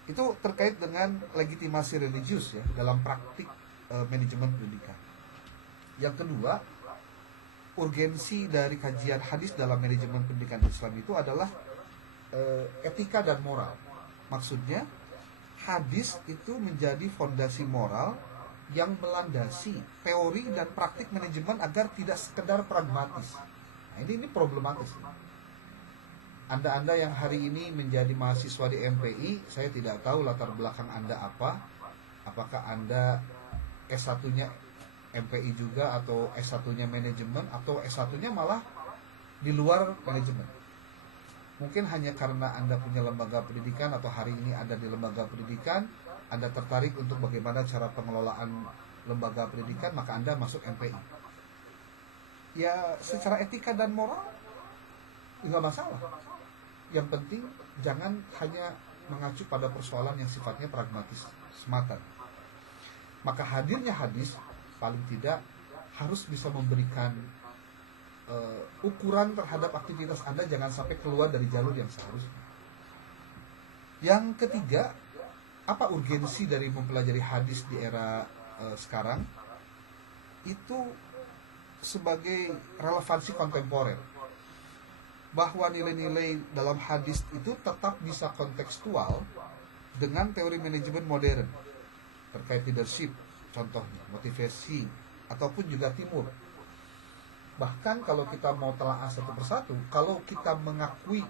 Itu terkait dengan legitimasi religius ya dalam praktik manajemen pendidikan. Yang kedua, urgensi dari kajian hadis dalam manajemen pendidikan Islam itu adalah etika dan moral. Maksudnya hadis itu menjadi fondasi moral yang melandasi teori dan praktik manajemen agar tidak sekedar pragmatis. Nah, ini problematis. Anda yang hari ini menjadi mahasiswa di MPI, saya tidak tahu latar belakang Anda apa. Apakah Anda S1-nya MPI juga, atau S1-nya manajemen, atau S1-nya malah di luar manajemen. Mungkin hanya karena Anda punya lembaga pendidikan atau hari ini ada di lembaga pendidikan, Anda tertarik untuk bagaimana cara pengelolaan lembaga pendidikan, maka Anda masuk MPI. Ya, secara etika dan moral nggak masalah. Yang penting jangan hanya mengacu pada persoalan yang sifatnya pragmatis semata. Maka hadirnya hadis paling tidak harus bisa memberikan ukuran terhadap aktivitas Anda jangan sampai keluar dari jalur yang seharusnya. Yang ketiga, apa urgensi dari mempelajari hadis di era sekarang? Itu sebagai relevansi kontemporer, bahwa nilai-nilai dalam hadis itu tetap bisa kontekstual dengan teori manajemen modern terkait leadership, contohnya motivasi, ataupun juga timur. Bahkan kalau kita mau telaah satu persatu, kalau kita mengakui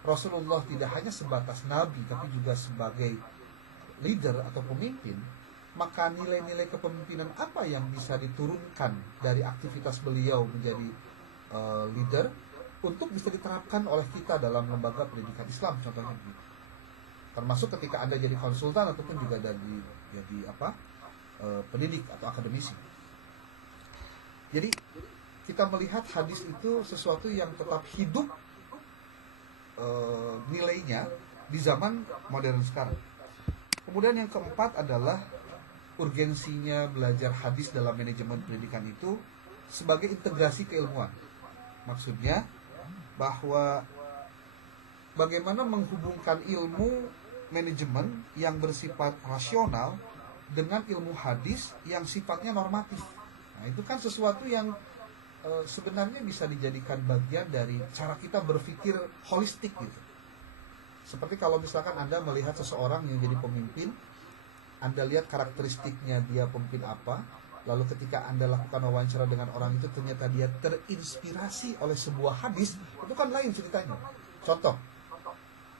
Rasulullah tidak hanya sebatas nabi tapi juga sebagai leader atau pemimpin, maka nilai-nilai kepemimpinan apa yang bisa diturunkan dari aktivitas beliau menjadi leader untuk bisa diterapkan oleh kita dalam lembaga pendidikan Islam, contohnya begitu. Termasuk ketika Anda jadi konsultan ataupun juga jadi pendidik atau akademisi. Jadi kita melihat hadis itu sesuatu yang tetap hidup nilainya di zaman modern sekarang. Kemudian yang keempat adalah urgensinya belajar hadis dalam manajemen pendidikan itu sebagai integrasi keilmuan. Maksudnya bahwa bagaimana menghubungkan ilmu manajemen yang bersifat rasional dengan ilmu hadis yang sifatnya normatif. Nah, itu kan sesuatu yang sebenarnya bisa dijadikan bagian dari cara kita berpikir holistik gitu. Seperti kalau misalkan Anda melihat seseorang yang jadi pemimpin, Anda lihat karakteristiknya dia pemimpin apa, lalu ketika Anda lakukan wawancara dengan orang itu ternyata dia terinspirasi oleh sebuah hadis, itu kan lain ceritanya. Contoh,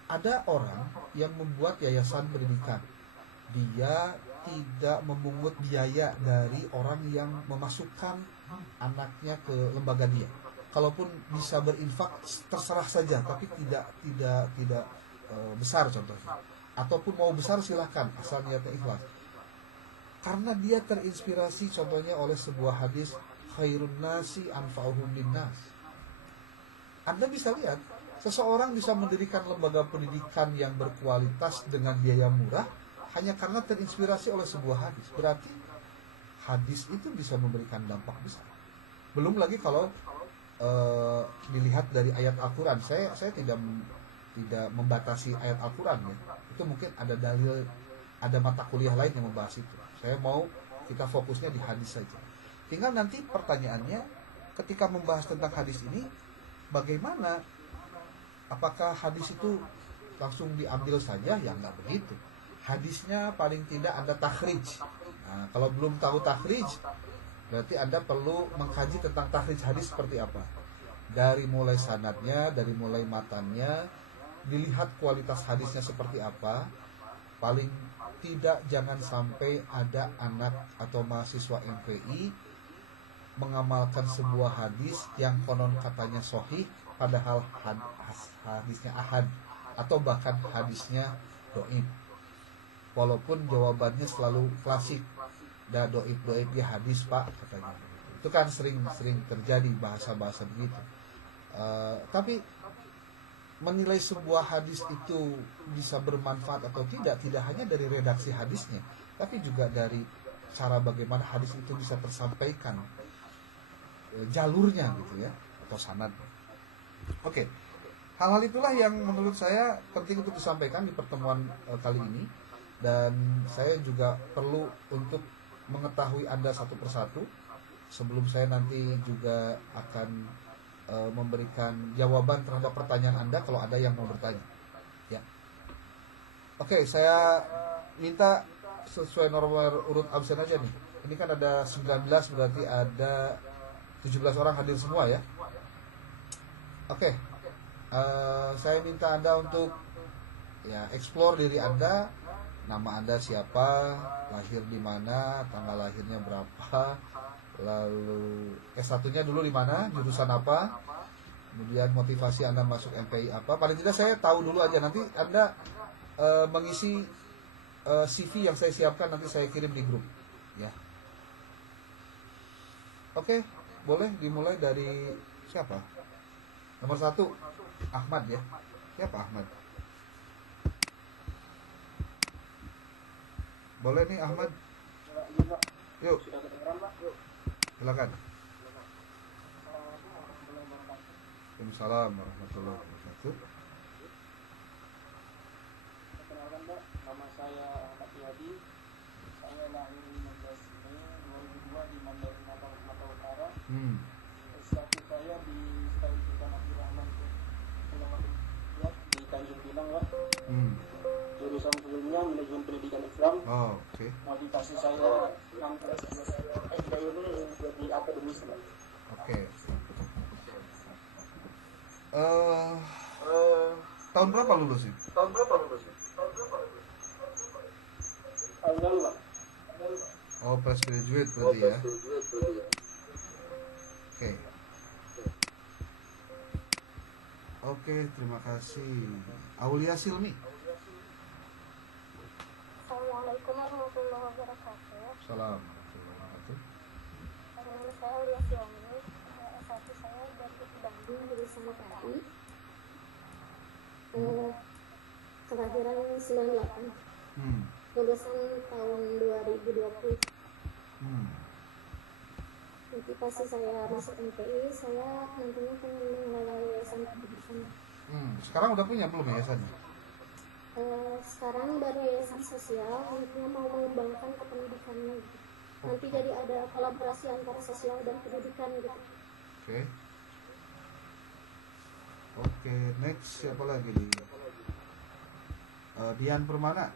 ada orang yang membuat yayasan pendidikan, dia tidak memungut biaya dari orang yang memasukkan anaknya ke lembaga dia. Kalaupun bisa berinfak terserah saja, tapi tidak besar contohnya. Ataupun mau besar silahkan, asal niatnya ikhlas. Karena dia terinspirasi contohnya oleh sebuah hadis, khairun nasi anfa'uhum linnas. Anda bisa lihat, seseorang bisa mendirikan lembaga pendidikan yang berkualitas dengan biaya murah hanya karena terinspirasi oleh sebuah hadis. Berarti hadis itu bisa memberikan dampak besar. Belum lagi kalau dilihat dari ayat Al-Quran. Saya tidak membatasi ayat Al-Quran ya. Itu mungkin ada dalil, ada mata kuliah lain yang membahas itu. Saya mau kita fokusnya di hadis saja. Tinggal nanti pertanyaannya, ketika membahas tentang hadis ini, bagaimana? Apakah hadis itu langsung diambil saja? Ya nggak begitu. Hadisnya paling tidak Anda takhrij. Nah, kalau belum tahu takhrij, berarti Anda perlu mengkaji tentang takhrij hadis seperti apa. Dari mulai sanadnya, dari mulai matannya, dilihat kualitas hadisnya seperti apa. Paling tidak jangan sampai ada anak atau mahasiswa MPI mengamalkan sebuah hadis yang konon katanya sahih, padahal hadisnya ahad atau bahkan hadisnya doib. Walaupun jawabannya selalu klasik, dah doib ya hadis pak katanya. Itu kan sering terjadi bahasa-bahasa begitu. Tapi menilai sebuah hadis itu bisa bermanfaat atau tidak hanya dari redaksi hadisnya, tapi juga dari cara bagaimana hadis itu bisa tersampaikan, jalurnya gitu ya, atau sanad. Oke. Hal-hal itulah yang menurut saya penting untuk disampaikan di pertemuan kali ini. Dan saya juga perlu untuk mengetahui Anda satu persatu sebelum saya nanti juga akan memberikan jawaban terhadap pertanyaan Anda kalau ada yang mau bertanya. Ya. Oke, saya minta sesuai nomor urut absen aja nih. Ini kan ada 19, berarti ada 17 orang hadir semua ya. Oke. Saya minta Anda untuk ya explore diri Anda. Nama Anda siapa, lahir di mana, tanggal lahirnya berapa, lalu S1-nya dulu di mana, jurusan apa, kemudian motivasi Anda masuk MPI apa. Paling tidak saya tahu dulu aja, nanti Anda mengisi CV yang saya siapkan, nanti saya kirim di grup ya. Oke, boleh dimulai dari siapa? Nomor 1 Ahmad ya. Siapa Ahmad? Boleh nih Ahmad. Yuk. Silakan. Waalaikumsalam warahmatullahi wabarakatuh. Perkenalkan Mbak, nama saya Ahmad Yadi. Saya lahir 15 Mei 2002 di Mandarin Natal, Sumatera Utara. Status saya di Stadion Sultan Abdurrahman di Tanjung Pinang, Mbak. Jurusan sebelumnya manajemen pendidikan Islam. Motivasi saya 16 ini jadi akademis, Mbak. Tahun berapa lulusnya? Tahun lalu, Mbak. Fresh graduate berarti ya. Oke, terima kasih. Aulia Silmi. Assalamualaikum warahmatullahi wabarakatuh. Salam warahmatullahi wabarakatuh. Nama saya Aulia Silmi. S1 saya dari Bandung, jurusan TI. Kelahiran 98. Lulusan tahun 2020. Motivasi saya masuk MTI, saya nantinya pengen mengelola yayasan pendidikan. Sekarang udah punya belum yayasannya? Sekarang dari yayasan sosial, nantinya mau mengembangkan ke pendidikannya gitu. Nanti jadi ada kolaborasi antara sosial dan pendidikan gitu. Oke, next siapa lagi nih? Dian Permana.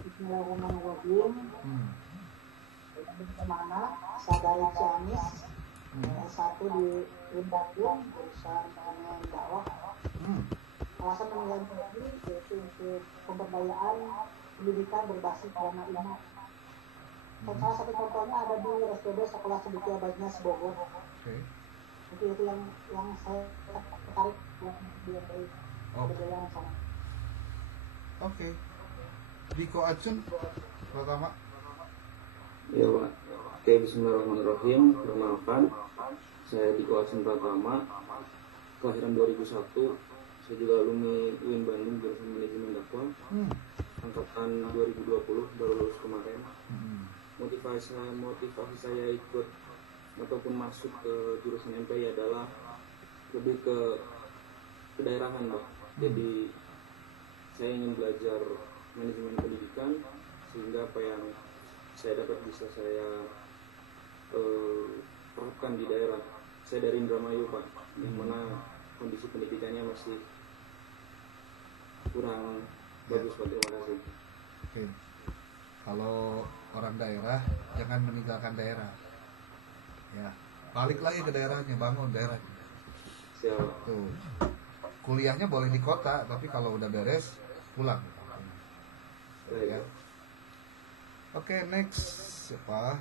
Bismillahirrahmanirrahim. Permana, Sadari Ciamis, S1 di Bandung, jurusan Pengembangan Dakwah. Alasan pemilihan ini yaitu untuk pemberdayaan pendidikan berbasis dana ilmu. Dan salah satu contohnya ada di RSPB Sekolah Cendekia Bajnas Bogor. Itu yang saya tertarik di pemberdayaan sana. Diko Acun pertama. Ya Pak. Oke, bismillahirrahmanirrahim. Perkenalkan, saya Diko Acun Pratama, kelahiran 2001. Saya juga alumni UIN Bandung jurusan manajemen dakwah. Angkatan 2020, baru lulus kemarin. Motivasi saya ikut ataupun masuk ke jurusan MPI adalah lebih ke kedaerahan, Pak. Jadi saya ingin belajar manajemen pendidikan sehingga apa yang saya dapat bisa saya terapkan di daerah. Saya dari Indramayu, Pak, yang mana kondisi pendidikannya masih kurang bagus, Pak. Terima kasih. Kalau orang daerah jangan meninggalkan daerah, ya balik lagi ke daerahnya, bangun daerahnya. Siap. Tuh, kuliahnya boleh di kota, tapi kalau udah beres pulang. Ya. Next siapa?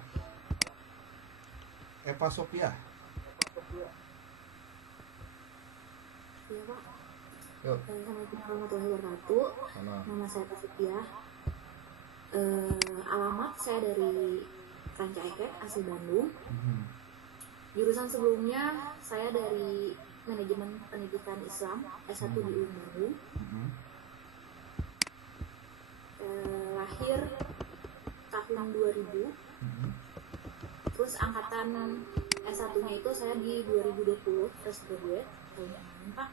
Eva Sophia. Iya Pak. Assalamualaikum warahmatullahi wabarakatuh. Nama saya Eva Sophia. Alamat saya dari Ranca Ekek, asli Bandung. Jurusan sebelumnya saya dari manajemen pendidikan Islam, S1 di UIN Bandung. Lahir tahun 2000. Terus angkatan S1-nya itu saya di 2020, fresh graduate tahun kemarin, Pak.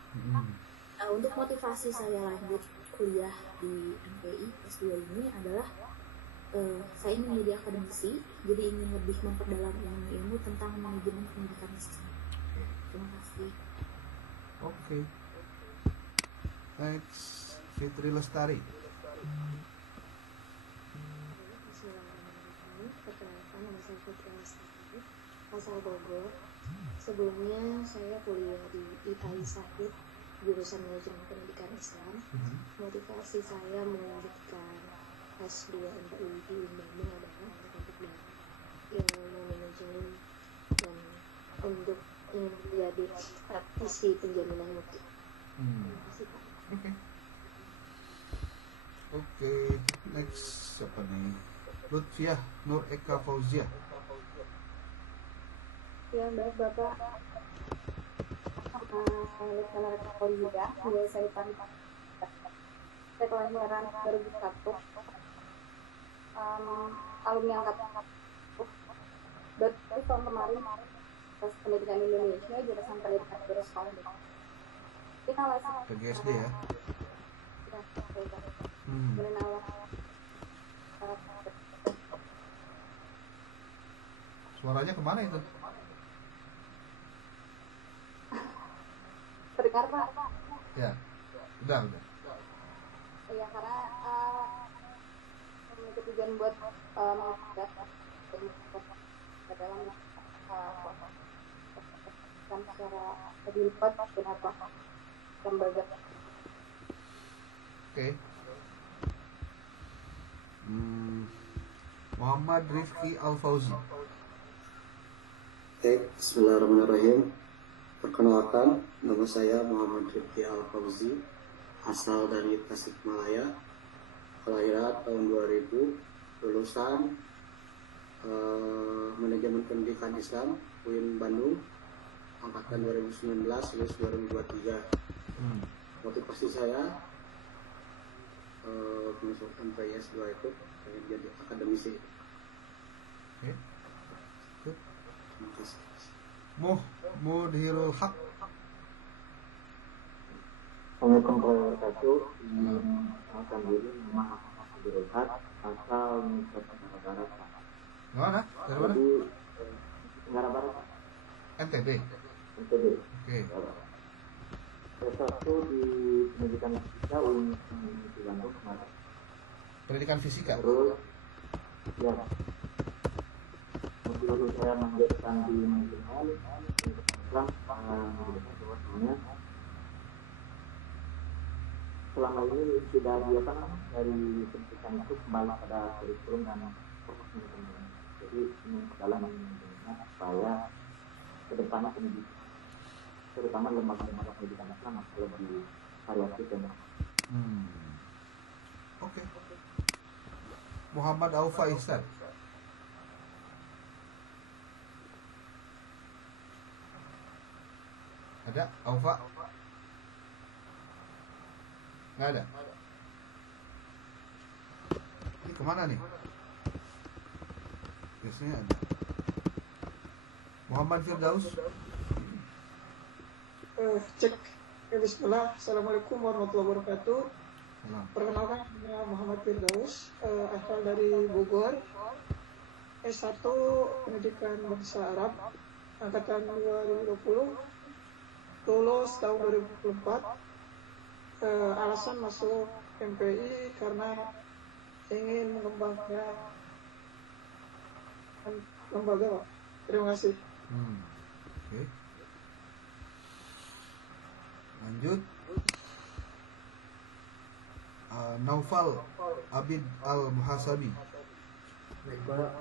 Untuk motivasi saya lanjut kuliah di MPI S2 ini adalah saya ingin menjadi akademisi, jadi ingin lebih memperdalam ilmu tentang manajemen pendidikan Islam. Terima kasih. Next, Fitri Lestari. Bismillahirrahmanirrahim. Perkenalkan, nama saya Fitri Lestari, asal Bogor. Sebelumnya saya kuliah di IAI Sahid, jurusan manajemen pendidikan Islam. Motivasi saya melanjutkan S2 MPI di Bandung adalah untuk ilmu manajemen dan untuk menjadi praktisi penjaminan mutu. Terima kasih Pak. Next siapa nih? Lutfiah Nur Eka Fauzia. Ya, baik Bapak. Saya Lutfiah Eka Fauzia, biasa dipanggil. Saya kelahiran 2001. Alumni angkatan berarti tahun kemarin tes pendidikan Indonesia jurusan pendidikan guru sekolah deh. Kita alasan PGSD ya. ya kayak Hmm. menawar Suaranya kemana itu? terdengar Pak. Ya, udah. Iya karena memiliki tujuan buat mengangkat ke dalam kan secara lebih lipat kenapa lembaga. Oke. Muhammad Rifki Al-Fauzi. Bismillahirrahmanirrahim. Perkenalkan, nama saya Muhammad Rifki Al-Fauzi, asal dari Tasikmalaya, kelahiran tahun 2000, lulusan Manajemen Pendidikan Islam UIN Bandung, angkatan 2019, lulus 2023. Motivasi saya masuk MPIS 2 itu pengen jadi akademisi. Oke. Terima kasih. Mudhirul Haq. Assalamualaikum warahmatullahi wabarakatuh. Akan diri nama Abdul Haq, asal Nusantara Barat. Mana? Dari mana? Jadi Tenggara Barat, NTB. NTB. Oke. S1 di pendidikan fisika UIN di Bandung kemarin. Pendidikan fisika. Terus ya, lalu saya melanjutkan di manajemen Islam bahwasanya selama ini sudah dari pendidikan itu kembali pada kurikulum dan fokus pendidikan. Jadi ini dalam menunjukkan supaya kedepannya pendidikan, terutama lembaga-lembaga pendidikan Islam lebih variatif dan Oke. Muhammad Aufa Ihsan. Ada Aufa? Nggak ada. Ini kemana nih? Biasanya ada. Muhammad Firdaus. Cek. Bismillah. Assalamualaikum warahmatullahi wabarakatuh. Salam. Perkenalkan, saya Muhammad Firdaus, asal dari Bogor, S1 Pendidikan Bahasa Arab, angkatan 2020, lulus tahun 2024. Alasan masuk MPI karena ingin mengembangkan lembaga, Pak. Terima kasih. Oke. Lanjut. Naufal Abid Al-Muhasabi. Baik Pak,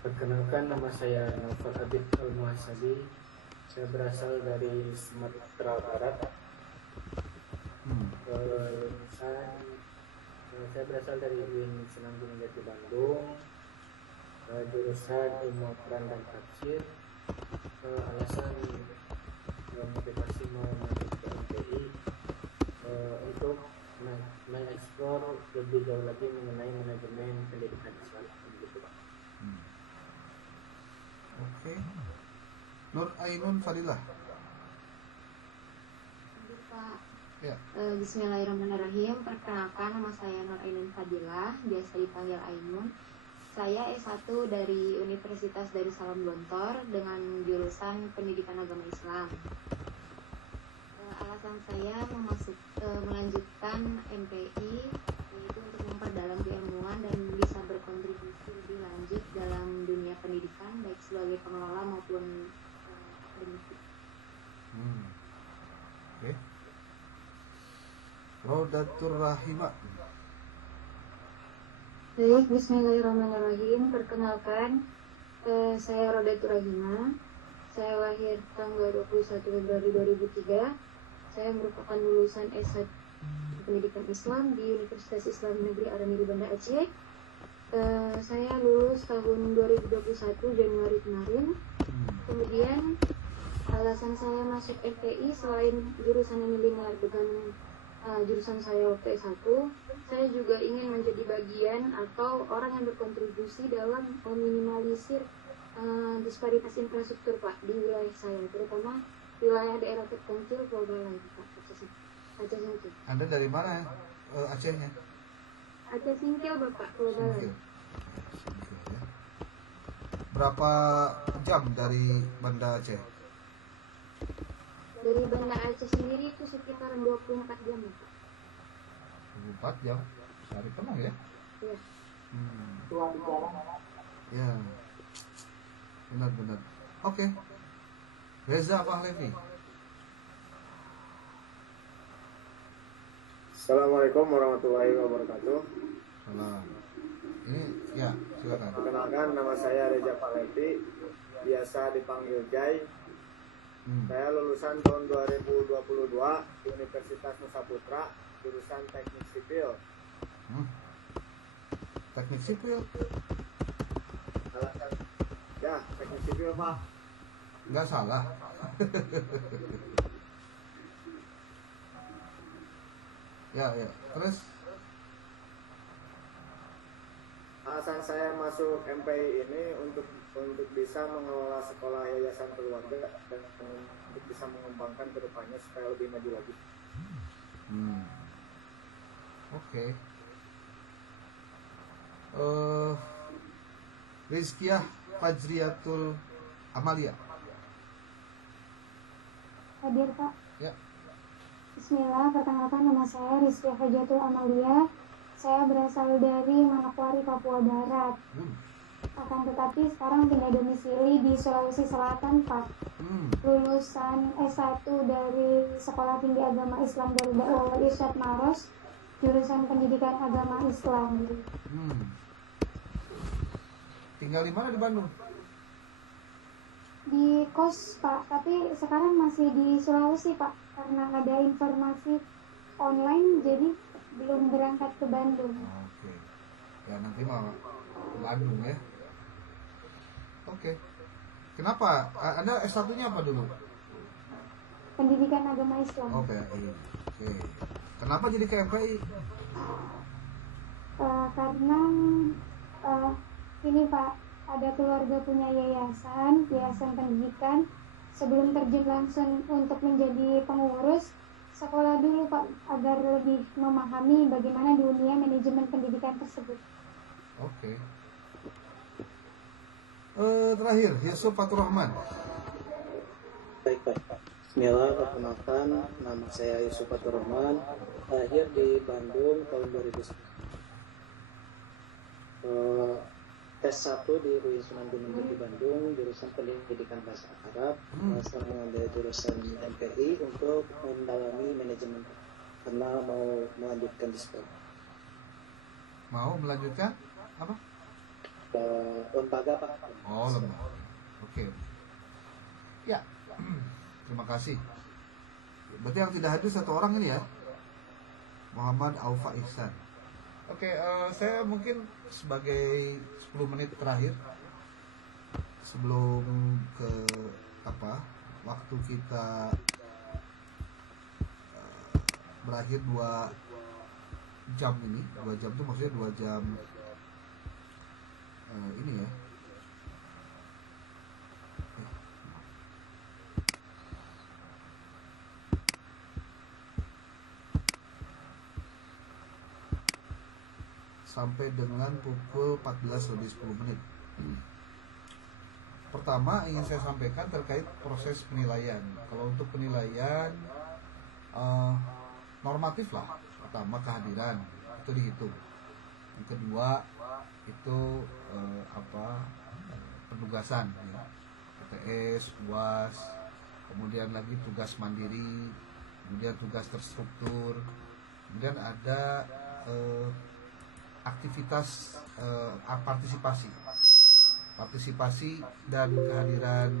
perkenalkan nama saya Naufal Abid Al-Muhasabi. Saya berasal dari Sumatera Barat. Saya berasal dari UIN Sunan Gunung Jati Bandung, jurusan Ilmu Quran dan Tafsir. Alasan motivasi mau masuk ke MPI untuk mengeksplor lebih jauh lagi mengenai manajemen pendidikan Islam, begitu Pak. Oke. Nur Ainun Fadilah. Pak. Ya. Bismillahirrahmanirrahim. Perkenalkan, nama saya Nur Ainun Fadilah, biasa dipanggil Ainun. Saya S1 dari Universitas Darussalam Gontor dengan jurusan Pendidikan Agama Islam. Alasan saya melanjutkan MPI yaitu untuk memperdalam keilmuan dan bisa berkontribusi lebih lanjut dalam dunia pendidikan, baik sebagai pengelola maupun akademisi. Oke. Rodatur Rahimah. Baik, bismillahirrahmanirrahim. Perkenalkan, saya Rodatur Rahimah. Saya lahir tanggal 21 Februari 2003. Saya merupakan lulusan S1 Pendidikan Islam di Universitas Islam Negeri Araniri Banda Aceh. Saya lulus tahun 2021 Januari kemarin. Kemudian alasan saya masuk FPI selain jurusan yang linear dengan jurusan saya waktu S1, saya juga ingin menjadi bagian atau orang yang berkontribusi dalam meminimalisir disparitas infrastruktur Pak di wilayah saya, terutama wilayah daerah terpencil Pulau Balai Pak, Aceh Singkil. Anda dari mana Acehnya? Aceh Singkil Bapak, Pulau Balai. Singkil. Ya. Berapa jam dari Banda Aceh? Dari Banda Aceh sendiri itu sekitar 24 jam Bapak. 24 jam? Sehari penuh ya? Iya. Dua di jalan. Ya, benar-benar. Oke. Reza Pahlevi. Assalamualaikum warahmatullahi wabarakatuh. Salam. Ini ya, silakan. Perkenalkan, nama saya Reza Pahlevi, biasa dipanggil Jai. Saya lulusan tahun 2022 di Universitas Nusa Putra, jurusan Teknik Sipil. Teknik sipil? Ya, Teknik Sipil Pak. Nggak salah. Ya. Terus? Alasan saya masuk MPI ini untuk bisa mengelola sekolah yayasan keluarga dan untuk bisa mengembangkan kedepannya supaya lebih maju lagi. Oke. Rizkiah Fajriatul Amalia. Hadir Pak. Ya. Bismillah, perkenalkan nama saya Rizkiah Fajriatul Amalia. Saya berasal dari Manokwari, Papua Barat. Akan tetapi sekarang tinggal domisili di Sulawesi Selatan Pak. Lulusan S1 dari Sekolah Tinggi Agama Islam dari Dakwah Irsyad Maros, jurusan Pendidikan Agama Islam. Tinggal di mana di Bandung? Di kos Pak, tapi sekarang masih di Sulawesi Pak, karena ada informasi online jadi belum berangkat ke Bandung. Oke. Ya nanti mau ke Bandung ya. Oke. Kenapa? Anda S1-nya apa dulu? Pendidikan Agama Islam. Oh, PAI. Oke. Kenapa jadi ke MPI? Karena ini Pak, ada keluarga punya yayasan pendidikan. Sebelum terjun langsung untuk menjadi pengurus, sekolah dulu Pak, agar lebih memahami bagaimana dunia manajemen pendidikan tersebut. Oke. Terakhir, Yusuf Fatur Rahman. Baik. Bismillah, perkenalkan, nama saya Yusuf Fatur Rahman, lahir di Bandung tahun 2009. S1 di UIN Sunan Gunung Jati Bandung, jurusan Pendidikan Bahasa Arab. Sekarang mengambil jurusan MPI untuk mendalami manajemen karena mau melanjutkan di sekolah. Mau melanjutkan apa? Lembaga Pak. Oh, lembaga. Oke. Ya. Terima kasih. Berarti yang tidak hadir satu orang ini ya, Muhammad Aufa Ihsan. Oke, saya mungkin sebagai 10 menit terakhir sebelum ke waktu kita berakhir 2 jam ini. 2 jam itu maksudnya 2 jam ini ya. Sampai dengan pukul 14 lebih 10 menit. Pertama ingin saya sampaikan terkait proses penilaian. Kalau untuk penilaian normatif lah. Pertama kehadiran itu dihitung. Yang kedua itu penugasan ya. PTS, UAS, kemudian lagi tugas mandiri, kemudian tugas terstruktur, kemudian ada aktivitas partisipasi dan kehadiran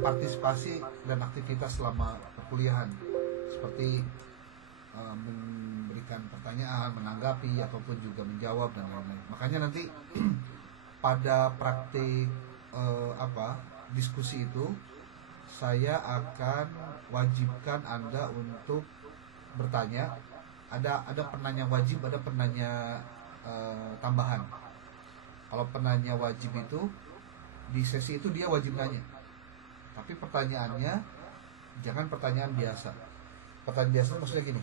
partisipasi dan aktivitas selama perkuliahan seperti memberikan pertanyaan, menanggapi ataupun juga menjawab dan lain-lain. Makanya nanti pada praktik diskusi itu saya akan wajibkan Anda untuk bertanya. Ada penanya wajib, ada penanya tambahan. Kalau penanya wajib itu di sesi itu dia wajib nanya. Tapi pertanyaannya jangan pertanyaan biasa. Pertanyaan biasa maksudnya gini.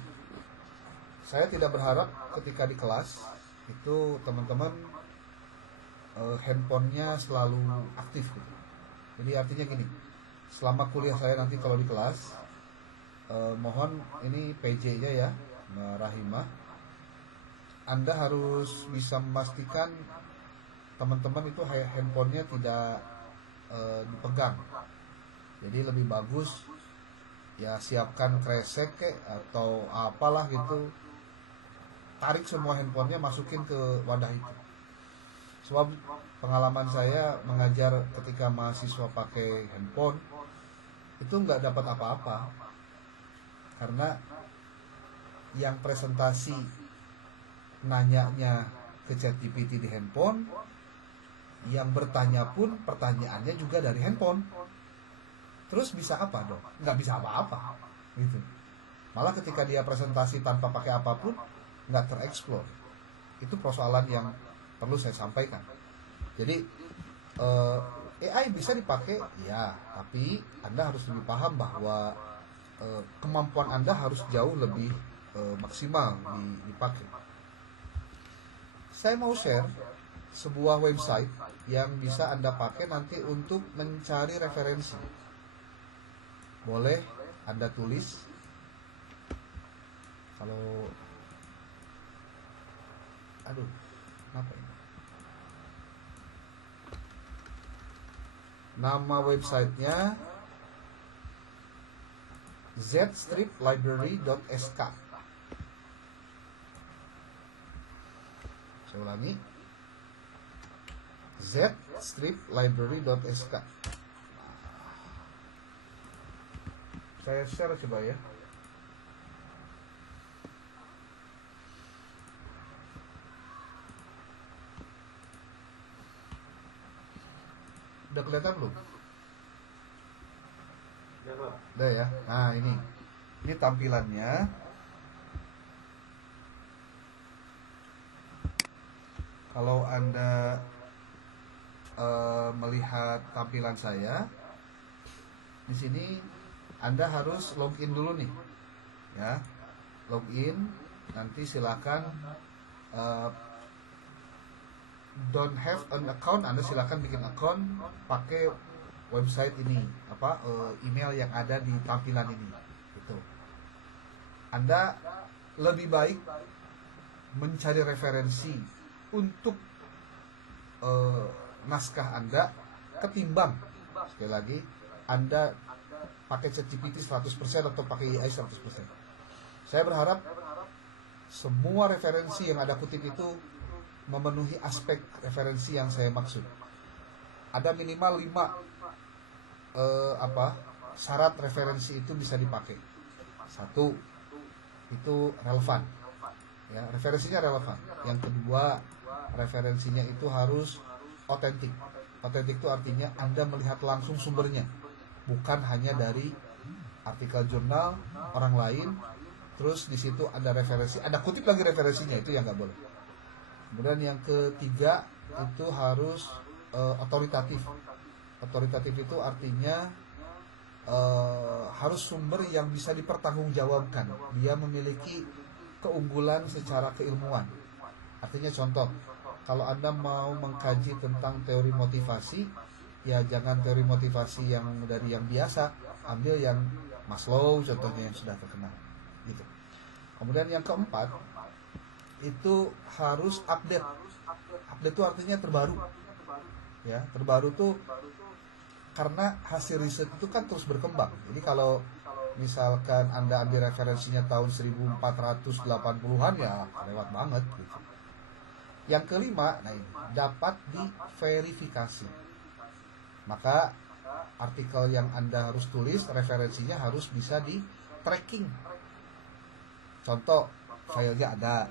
Saya tidak berharap ketika di kelas itu teman-teman handphonenya selalu aktif gitu. Jadi artinya gini, selama kuliah saya nanti kalau di kelas, mohon ini PJ-nya ya, Mbak Rahimah, Anda harus bisa memastikan teman-teman itu handphonenya tidak dipegang. Jadi lebih bagus ya siapkan kresek atau apalah gitu, tarik semua handphonenya, masukin ke wadah itu. Sebab pengalaman saya mengajar ketika mahasiswa pakai handphone itu nggak dapat apa-apa, karena yang presentasi nanyanya ke ChatGPT di handphone, yang bertanya pun pertanyaannya juga dari handphone. Terus bisa apa dong? Nggak bisa apa-apa gitu. Malah ketika dia presentasi tanpa pakai apapun, nggak tereksplor. Itu persoalan yang perlu saya sampaikan. Jadi AI bisa dipakai ya, tapi Anda harus lebih paham bahwa kemampuan Anda harus jauh lebih maksimal dipakai. Saya mau share sebuah website yang bisa Anda pakai nanti untuk mencari referensi. Boleh Anda tulis. Kalau kenapa ini? Nama websitenya zstriplibrary.sk. Saya ulangi, zstriplibrary.sk. Saya share coba ya. Udah kelihatan belum? Udah ya. Nah ini tampilannya. Kalau Anda melihat tampilan saya di sini, Anda harus login dulu nih, ya. Login, nanti silakan don't have an account, Anda silakan bikin account pakai website ini, email yang ada di tampilan ini. Gitu. Anda lebih baik mencari referensi untuk naskah Anda ketimbang, sekali lagi, Anda pakai ChatGPT 100% atau pakai AI 100%. Saya berharap semua referensi yang Anda kutip itu memenuhi aspek referensi yang saya maksud. Ada minimal 5 syarat referensi itu bisa dipakai. 1, itu relevan. Ya, referensinya relevan. Yang kedua, referensinya itu harus otentik. Otentik itu artinya Anda melihat langsung sumbernya, bukan hanya dari artikel jurnal orang lain, terus di situ ada referensi, ada kutip lagi referensinya, itu yang nggak boleh. Kemudian yang ketiga itu harus otoritatif. Otoritatif itu artinya harus sumber yang bisa dipertanggungjawabkan. Dia memiliki keunggulan secara keilmuan. Artinya contoh, kalau Anda mau mengkaji tentang teori motivasi, ya jangan teori motivasi yang dari yang biasa, ambil yang Maslow contohnya yang sudah terkenal. Gitu. Kemudian yang keempat, itu harus update. Update itu artinya terbaru. Ya, terbaru tuh karena hasil riset itu kan terus berkembang. Jadi kalau misalkan Anda ambil referensinya tahun 1480-an ya lewat banget gitu. Yang kelima, nah ini, dapat diverifikasi. Maka artikel yang Anda harus tulis, referensinya harus bisa di tracking. Contoh, filenya ada,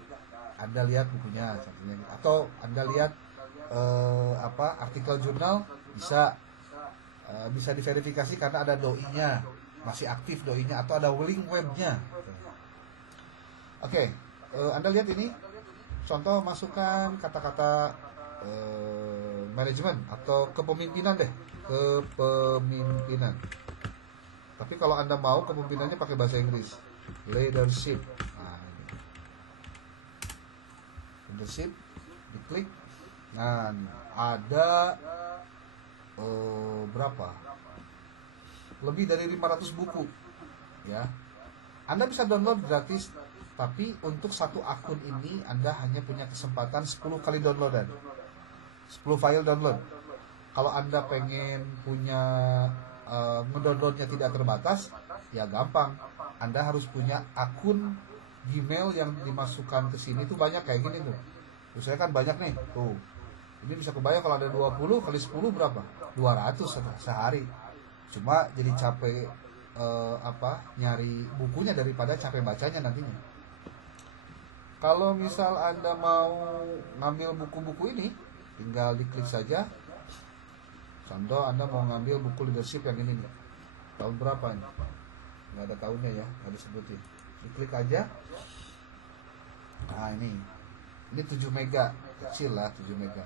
Anda lihat bukunya, contohnya, atau Anda lihat artikel jurnal bisa diverifikasi karena ada doi-nya, masih aktif doi-nya, atau ada link webnya. Anda lihat ini, contoh masukkan kata-kata manajemen atau kepemimpinan deh, kepemimpinan. Tapi kalau Anda mau kepemimpinannya pakai bahasa Inggris, leadership. Nah, ini. Leadership, diklik. Nah, ada berapa? Lebih dari 500 buku, ya. Anda bisa download gratis, tapi untuk satu akun ini Anda hanya punya kesempatan 10 kali downloadan, 10 file download. Kalau Anda pengen punya mendownloadnya tidak terbatas, ya gampang. Anda harus punya akun Gmail yang dimasukkan ke sini tuh banyak kayak gini tuh. Saya kan banyak nih, tuh. Ini bisa kebayang kalau ada 20 kali 10 berapa? 200 sehari. Cuma jadi capek nyari bukunya daripada capek bacanya nantinya. Kalau misal Anda mau ngambil buku-buku ini, tinggal diklik saja. Contoh Anda mau ngambil buku leadership yang ini nih. Tahun berapa ini? Nggak ada tahunnya ya, nggak disebutin. Diklik aja. Nah ini 7 mega, kecil lah 7 mega.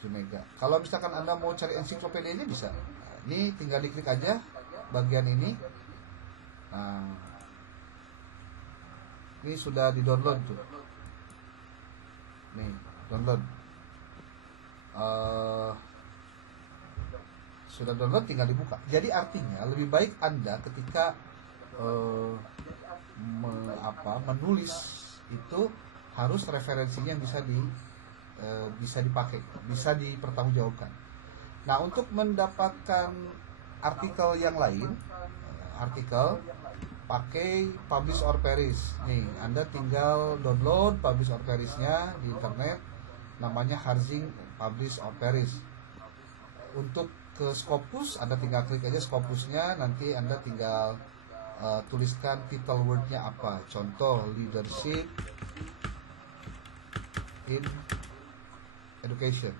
7 mega. Kalau misalkan Anda mau cari ensiklopedia ini bisa. Nah, ini tinggal diklik aja bagian ini. Nah, ini sudah di-download tuh. Nih, download. Sudah download, tinggal dibuka. Jadi artinya lebih baik Anda ketika menulis itu harus referensinya bisa dipakai, bisa dipertanggungjawabkan. Nah, untuk mendapatkan artikel yang lain, pakai Publish or Perish. Nih, Anda tinggal download Publish or Perish-nya di internet, namanya Harzing Publish or Perish. Untuk ke Scopus, Anda tinggal klik aja Scopusnya, nanti Anda tinggal tuliskan title word-nya apa. Contoh, leadership in education.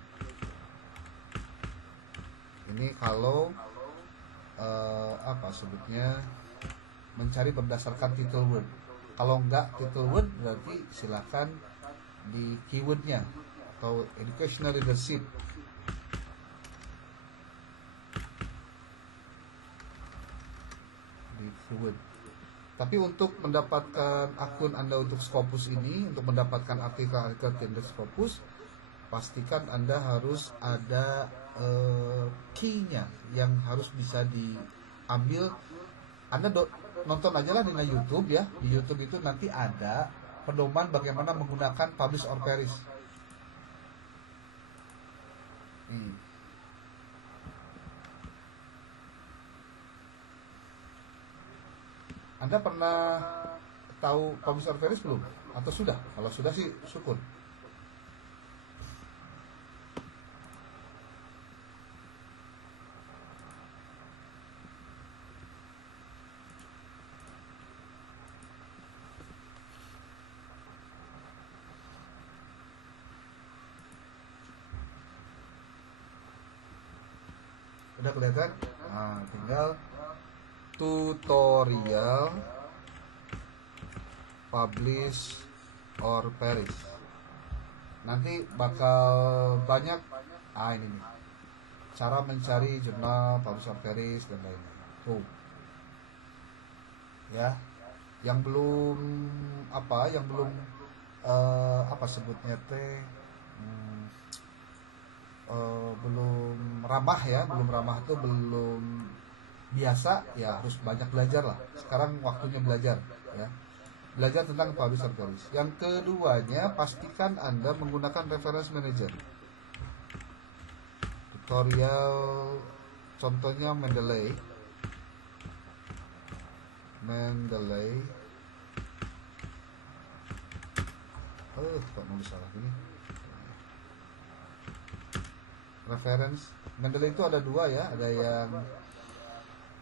Ini kalau mencari berdasarkan title word. Kalau enggak title word, berarti silakan di keywordnya atau educational leadership. Di keyword. Tapi untuk mendapatkan akun Anda untuk Scopus ini, untuk mendapatkan artikel-artikel tentang Scopus, pastikan Anda harus ada key-nya yang harus bisa diambil. Anda nonton aja lah di YouTube ya. Di YouTube itu nanti ada pedoman bagaimana menggunakan Publish or Perish. Anda pernah tahu Publish or Perish belum? Atau sudah? Kalau sudah sih syukur. Udah kelihatan? Nah, tinggal tutorial Publish or Perish. Nanti bakal banyak. Ini nih, cara mencari jurnal Publish or Perish dan lain-lain. Tuh, ya, yang belum sebutnya teh, belum ramah ya, belum ramah tuh belum biasa ya, harus banyak belajar lah. Sekarang waktunya belajar ya, belajar tentang Publish or Perish. Yang keduanya, pastikan Anda menggunakan reference manager. Tutorial contohnya Mendeley. Kok nulis salah ini. Reference Mendeley itu ada dua ya, ada yang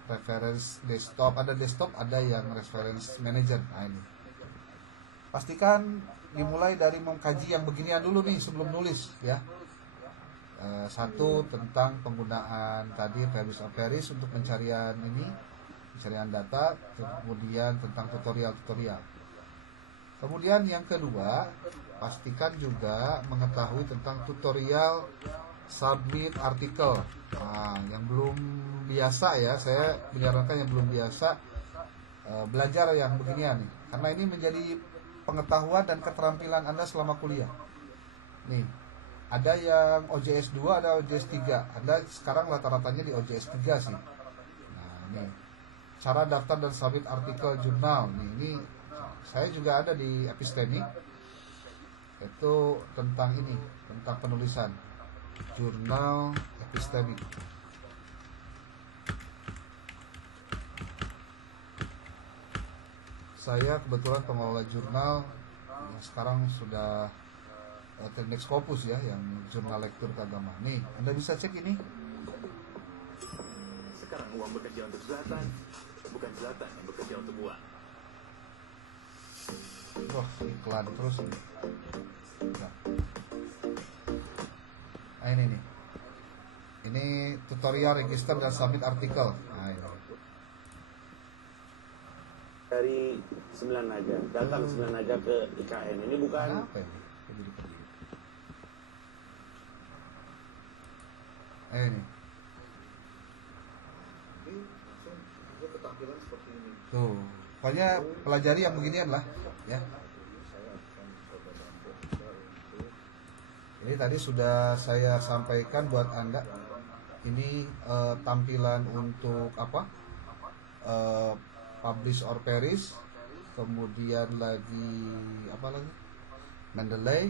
reference desktop, ada yang reference manager. Nah, ini pastikan dimulai dari mengkaji yang beginian dulu nih sebelum nulis ya. Satu, tentang penggunaan tadi Publish or Perish untuk pencarian data, kemudian tentang tutorial. Kemudian yang kedua, pastikan juga mengetahui tentang tutorial submit artikel. Nah, yang belum biasa ya, saya menyarankan yang belum biasa belajar yang beginian nih, karena ini menjadi pengetahuan dan keterampilan Anda selama kuliah. Nih, ada yang OJS 2, ada OJS 3. Anda sekarang rata-ratanya di OJS 3 sih. Nah, nih, cara daftar dan submit artikel jurnal. Nih, ini saya juga ada di Epistemi. Itu tentang ini, tentang penulisan jurnal Epistemi. Saya kebetulan pengelola jurnal yang sekarang sudah Teknik Scopus ya, yang jurnal lektur keagamaan. Nih, Anda bisa cek ini. Sekarang uang bekerja untuk Zlatan, bukan Zlatan yang bekerja untuk uang. Wah, iklan terus nih. Nah, ini nih. Ini tutorial register dan submit artikel. Nah, ini. Dari 9 aja, datang 9 aja ke IKN. Ini bukan apa ini? Ini. Ketampilan seperti ini. Tuh, pokoknya pelajari yang beginian lah, ya. Ini tadi sudah saya sampaikan buat Anda. Ini tampilan untuk apa? Publish or perish. Kemudian lagi apa lagi? Mendeley.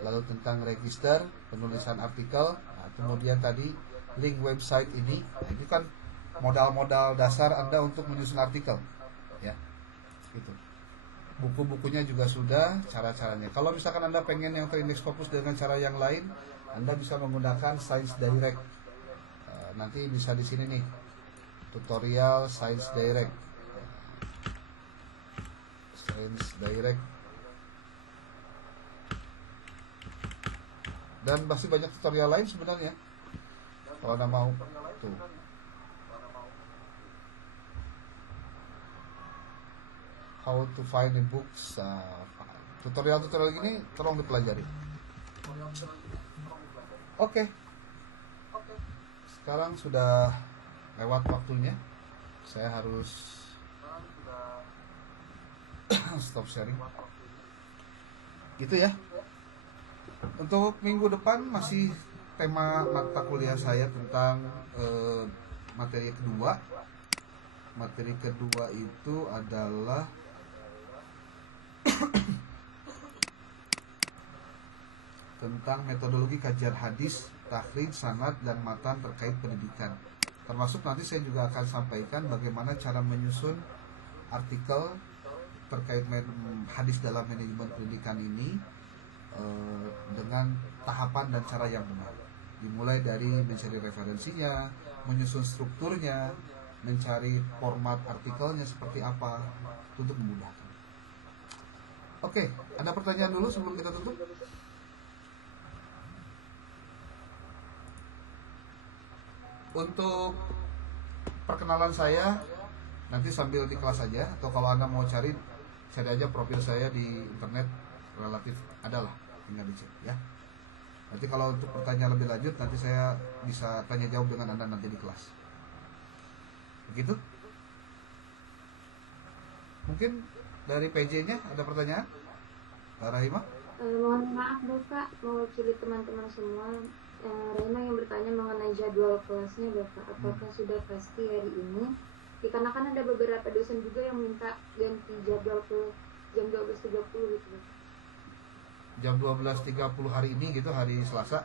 Lalu tentang register, penulisan artikel. Nah, kemudian tadi link website ini. Nah, ini kan modal-modal dasar Anda untuk menyusun artikel, ya. Gitu. Buku-bukunya juga sudah, cara-caranya. Kalau misalkan Anda pengen yang terindeks fokus dengan cara yang lain, Anda bisa menggunakan Science Direct. Nanti bisa di sini nih, tutorial Science Direct. Science Direct. Dan masih banyak tutorial lain sebenarnya. Kalau Anda mau, tuh. How to find the books. Tutorial-tutorial gini tolong dipelajari. Oke. Sekarang sudah lewat waktunya. Saya harus stop sharing. Gitu ya. Untuk minggu depan masih tema mata kuliah saya tentang materi kedua. Materi kedua itu adalah tentang metodologi kajian hadis, takhrij, sanad, dan matan terkait pendidikan. Termasuk nanti saya juga akan sampaikan bagaimana cara menyusun artikel terkait hadis dalam manajemen pendidikan ini dengan tahapan dan cara yang benar. Dimulai dari mencari referensinya, menyusun strukturnya, mencari format artikelnya seperti apa untuk memudahkan. Oke, ada pertanyaan dulu sebelum kita tutup? Untuk perkenalan saya nanti sambil di kelas aja, atau kalau Anda mau cari aja profil saya di internet, relatif adalah, tinggal dicek ya. Nanti kalau untuk pertanyaan lebih lanjut nanti saya bisa tanya jawab dengan Anda nanti di kelas. Begitu? Mungkin dari PJ-nya ada pertanyaan? Kak Rahima? Mohon maaf Bapak, mewakili teman-teman semua. Rahima yang bertanya mengenai jadwal kelasnya Bapak, apakah sudah pasti hari ini? Dikarenakan ada beberapa dosen juga yang minta ganti jadwal ke jam 12.30 gitu. Jam 12.30 hari ini gitu, hari Selasa.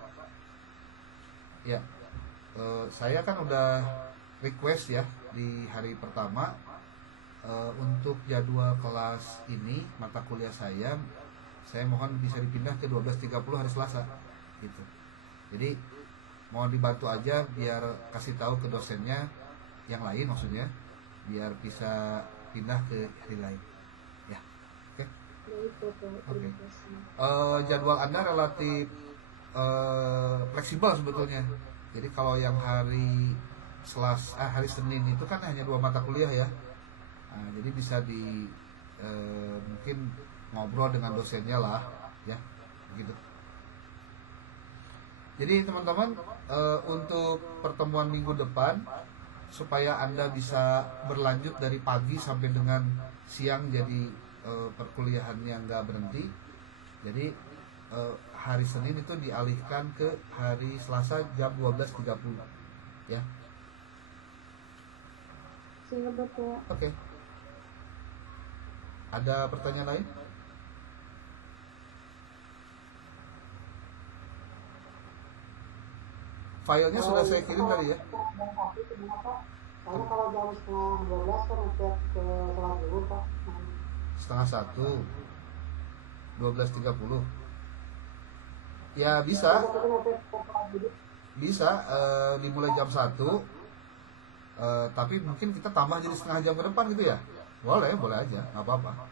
Ya, saya kan udah request ya di hari pertama untuk jadwal kelas ini, mata kuliah saya mohon bisa dipindah ke 12.30 hari Selasa gitu. Jadi mohon dibantu aja biar kasih tahu ke dosennya yang lain, maksudnya biar bisa pindah ke hari lain ya. Oke. Jadwal Anda relatif fleksibel sebetulnya. Jadi kalau yang hari hari Senin itu kan hanya 2 mata kuliah ya. Jadi bisa di mungkin ngobrol dengan dosennya lah, ya, begitu. Jadi teman-teman, untuk pertemuan minggu depan, supaya Anda bisa berlanjut dari pagi sampai dengan siang, jadi perkuliahannya nggak berhenti. Jadi hari Senin itu dialihkan ke hari Selasa jam 12.30, ya. Siap, Bapak. Oke. Ada pertanyaan lain? Filenya sudah saya kirim tadi ya. Karena kalau jam setengah 12 kan ngecek ke sholat dulu Pak. Setengah 1, 12.30. Ya bisa. Bisa dimulai jam 1. Tapi mungkin kita tambah jadi setengah jam ke depan gitu ya. Boleh aja, nggak apa-apa.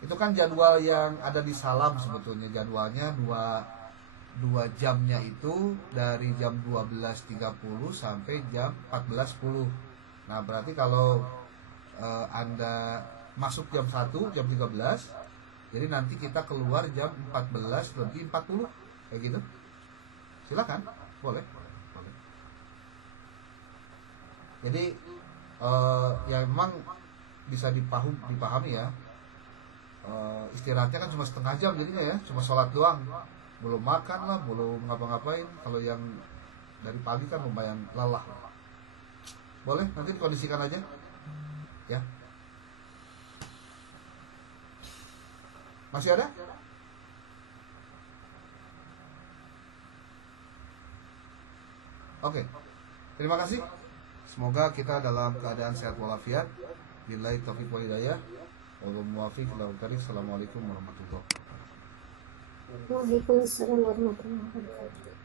Itu kan jadwal yang ada di Salam sebetulnya. Jadwalnya 2 jamnya itu dari jam 12.30 sampai jam 14.10. Nah berarti kalau Anda masuk jam 1, jam 13, jadi nanti kita keluar jam 14:40, kayak gitu. Silakan, boleh. Jadi ya memang bisa dipahami ya. Istirahatnya kan cuma setengah jam jadinya ya, cuma sholat doang, belum makan lah, belum ngapa-ngapain. Kalau yang dari pagi kan lumayan lelah. Boleh, nanti dikondisikan aja ya. Masih ada? Oke. Terima kasih. Semoga kita dalam keadaan sehat walafiat. Billahi taufiq wal hidayah. Wallahu muwaffiq ila aqwamit. Assalamualaikum warahmatullahi wabarakatuh. Waalaikumsalam warahmatullahi wabarakatuh.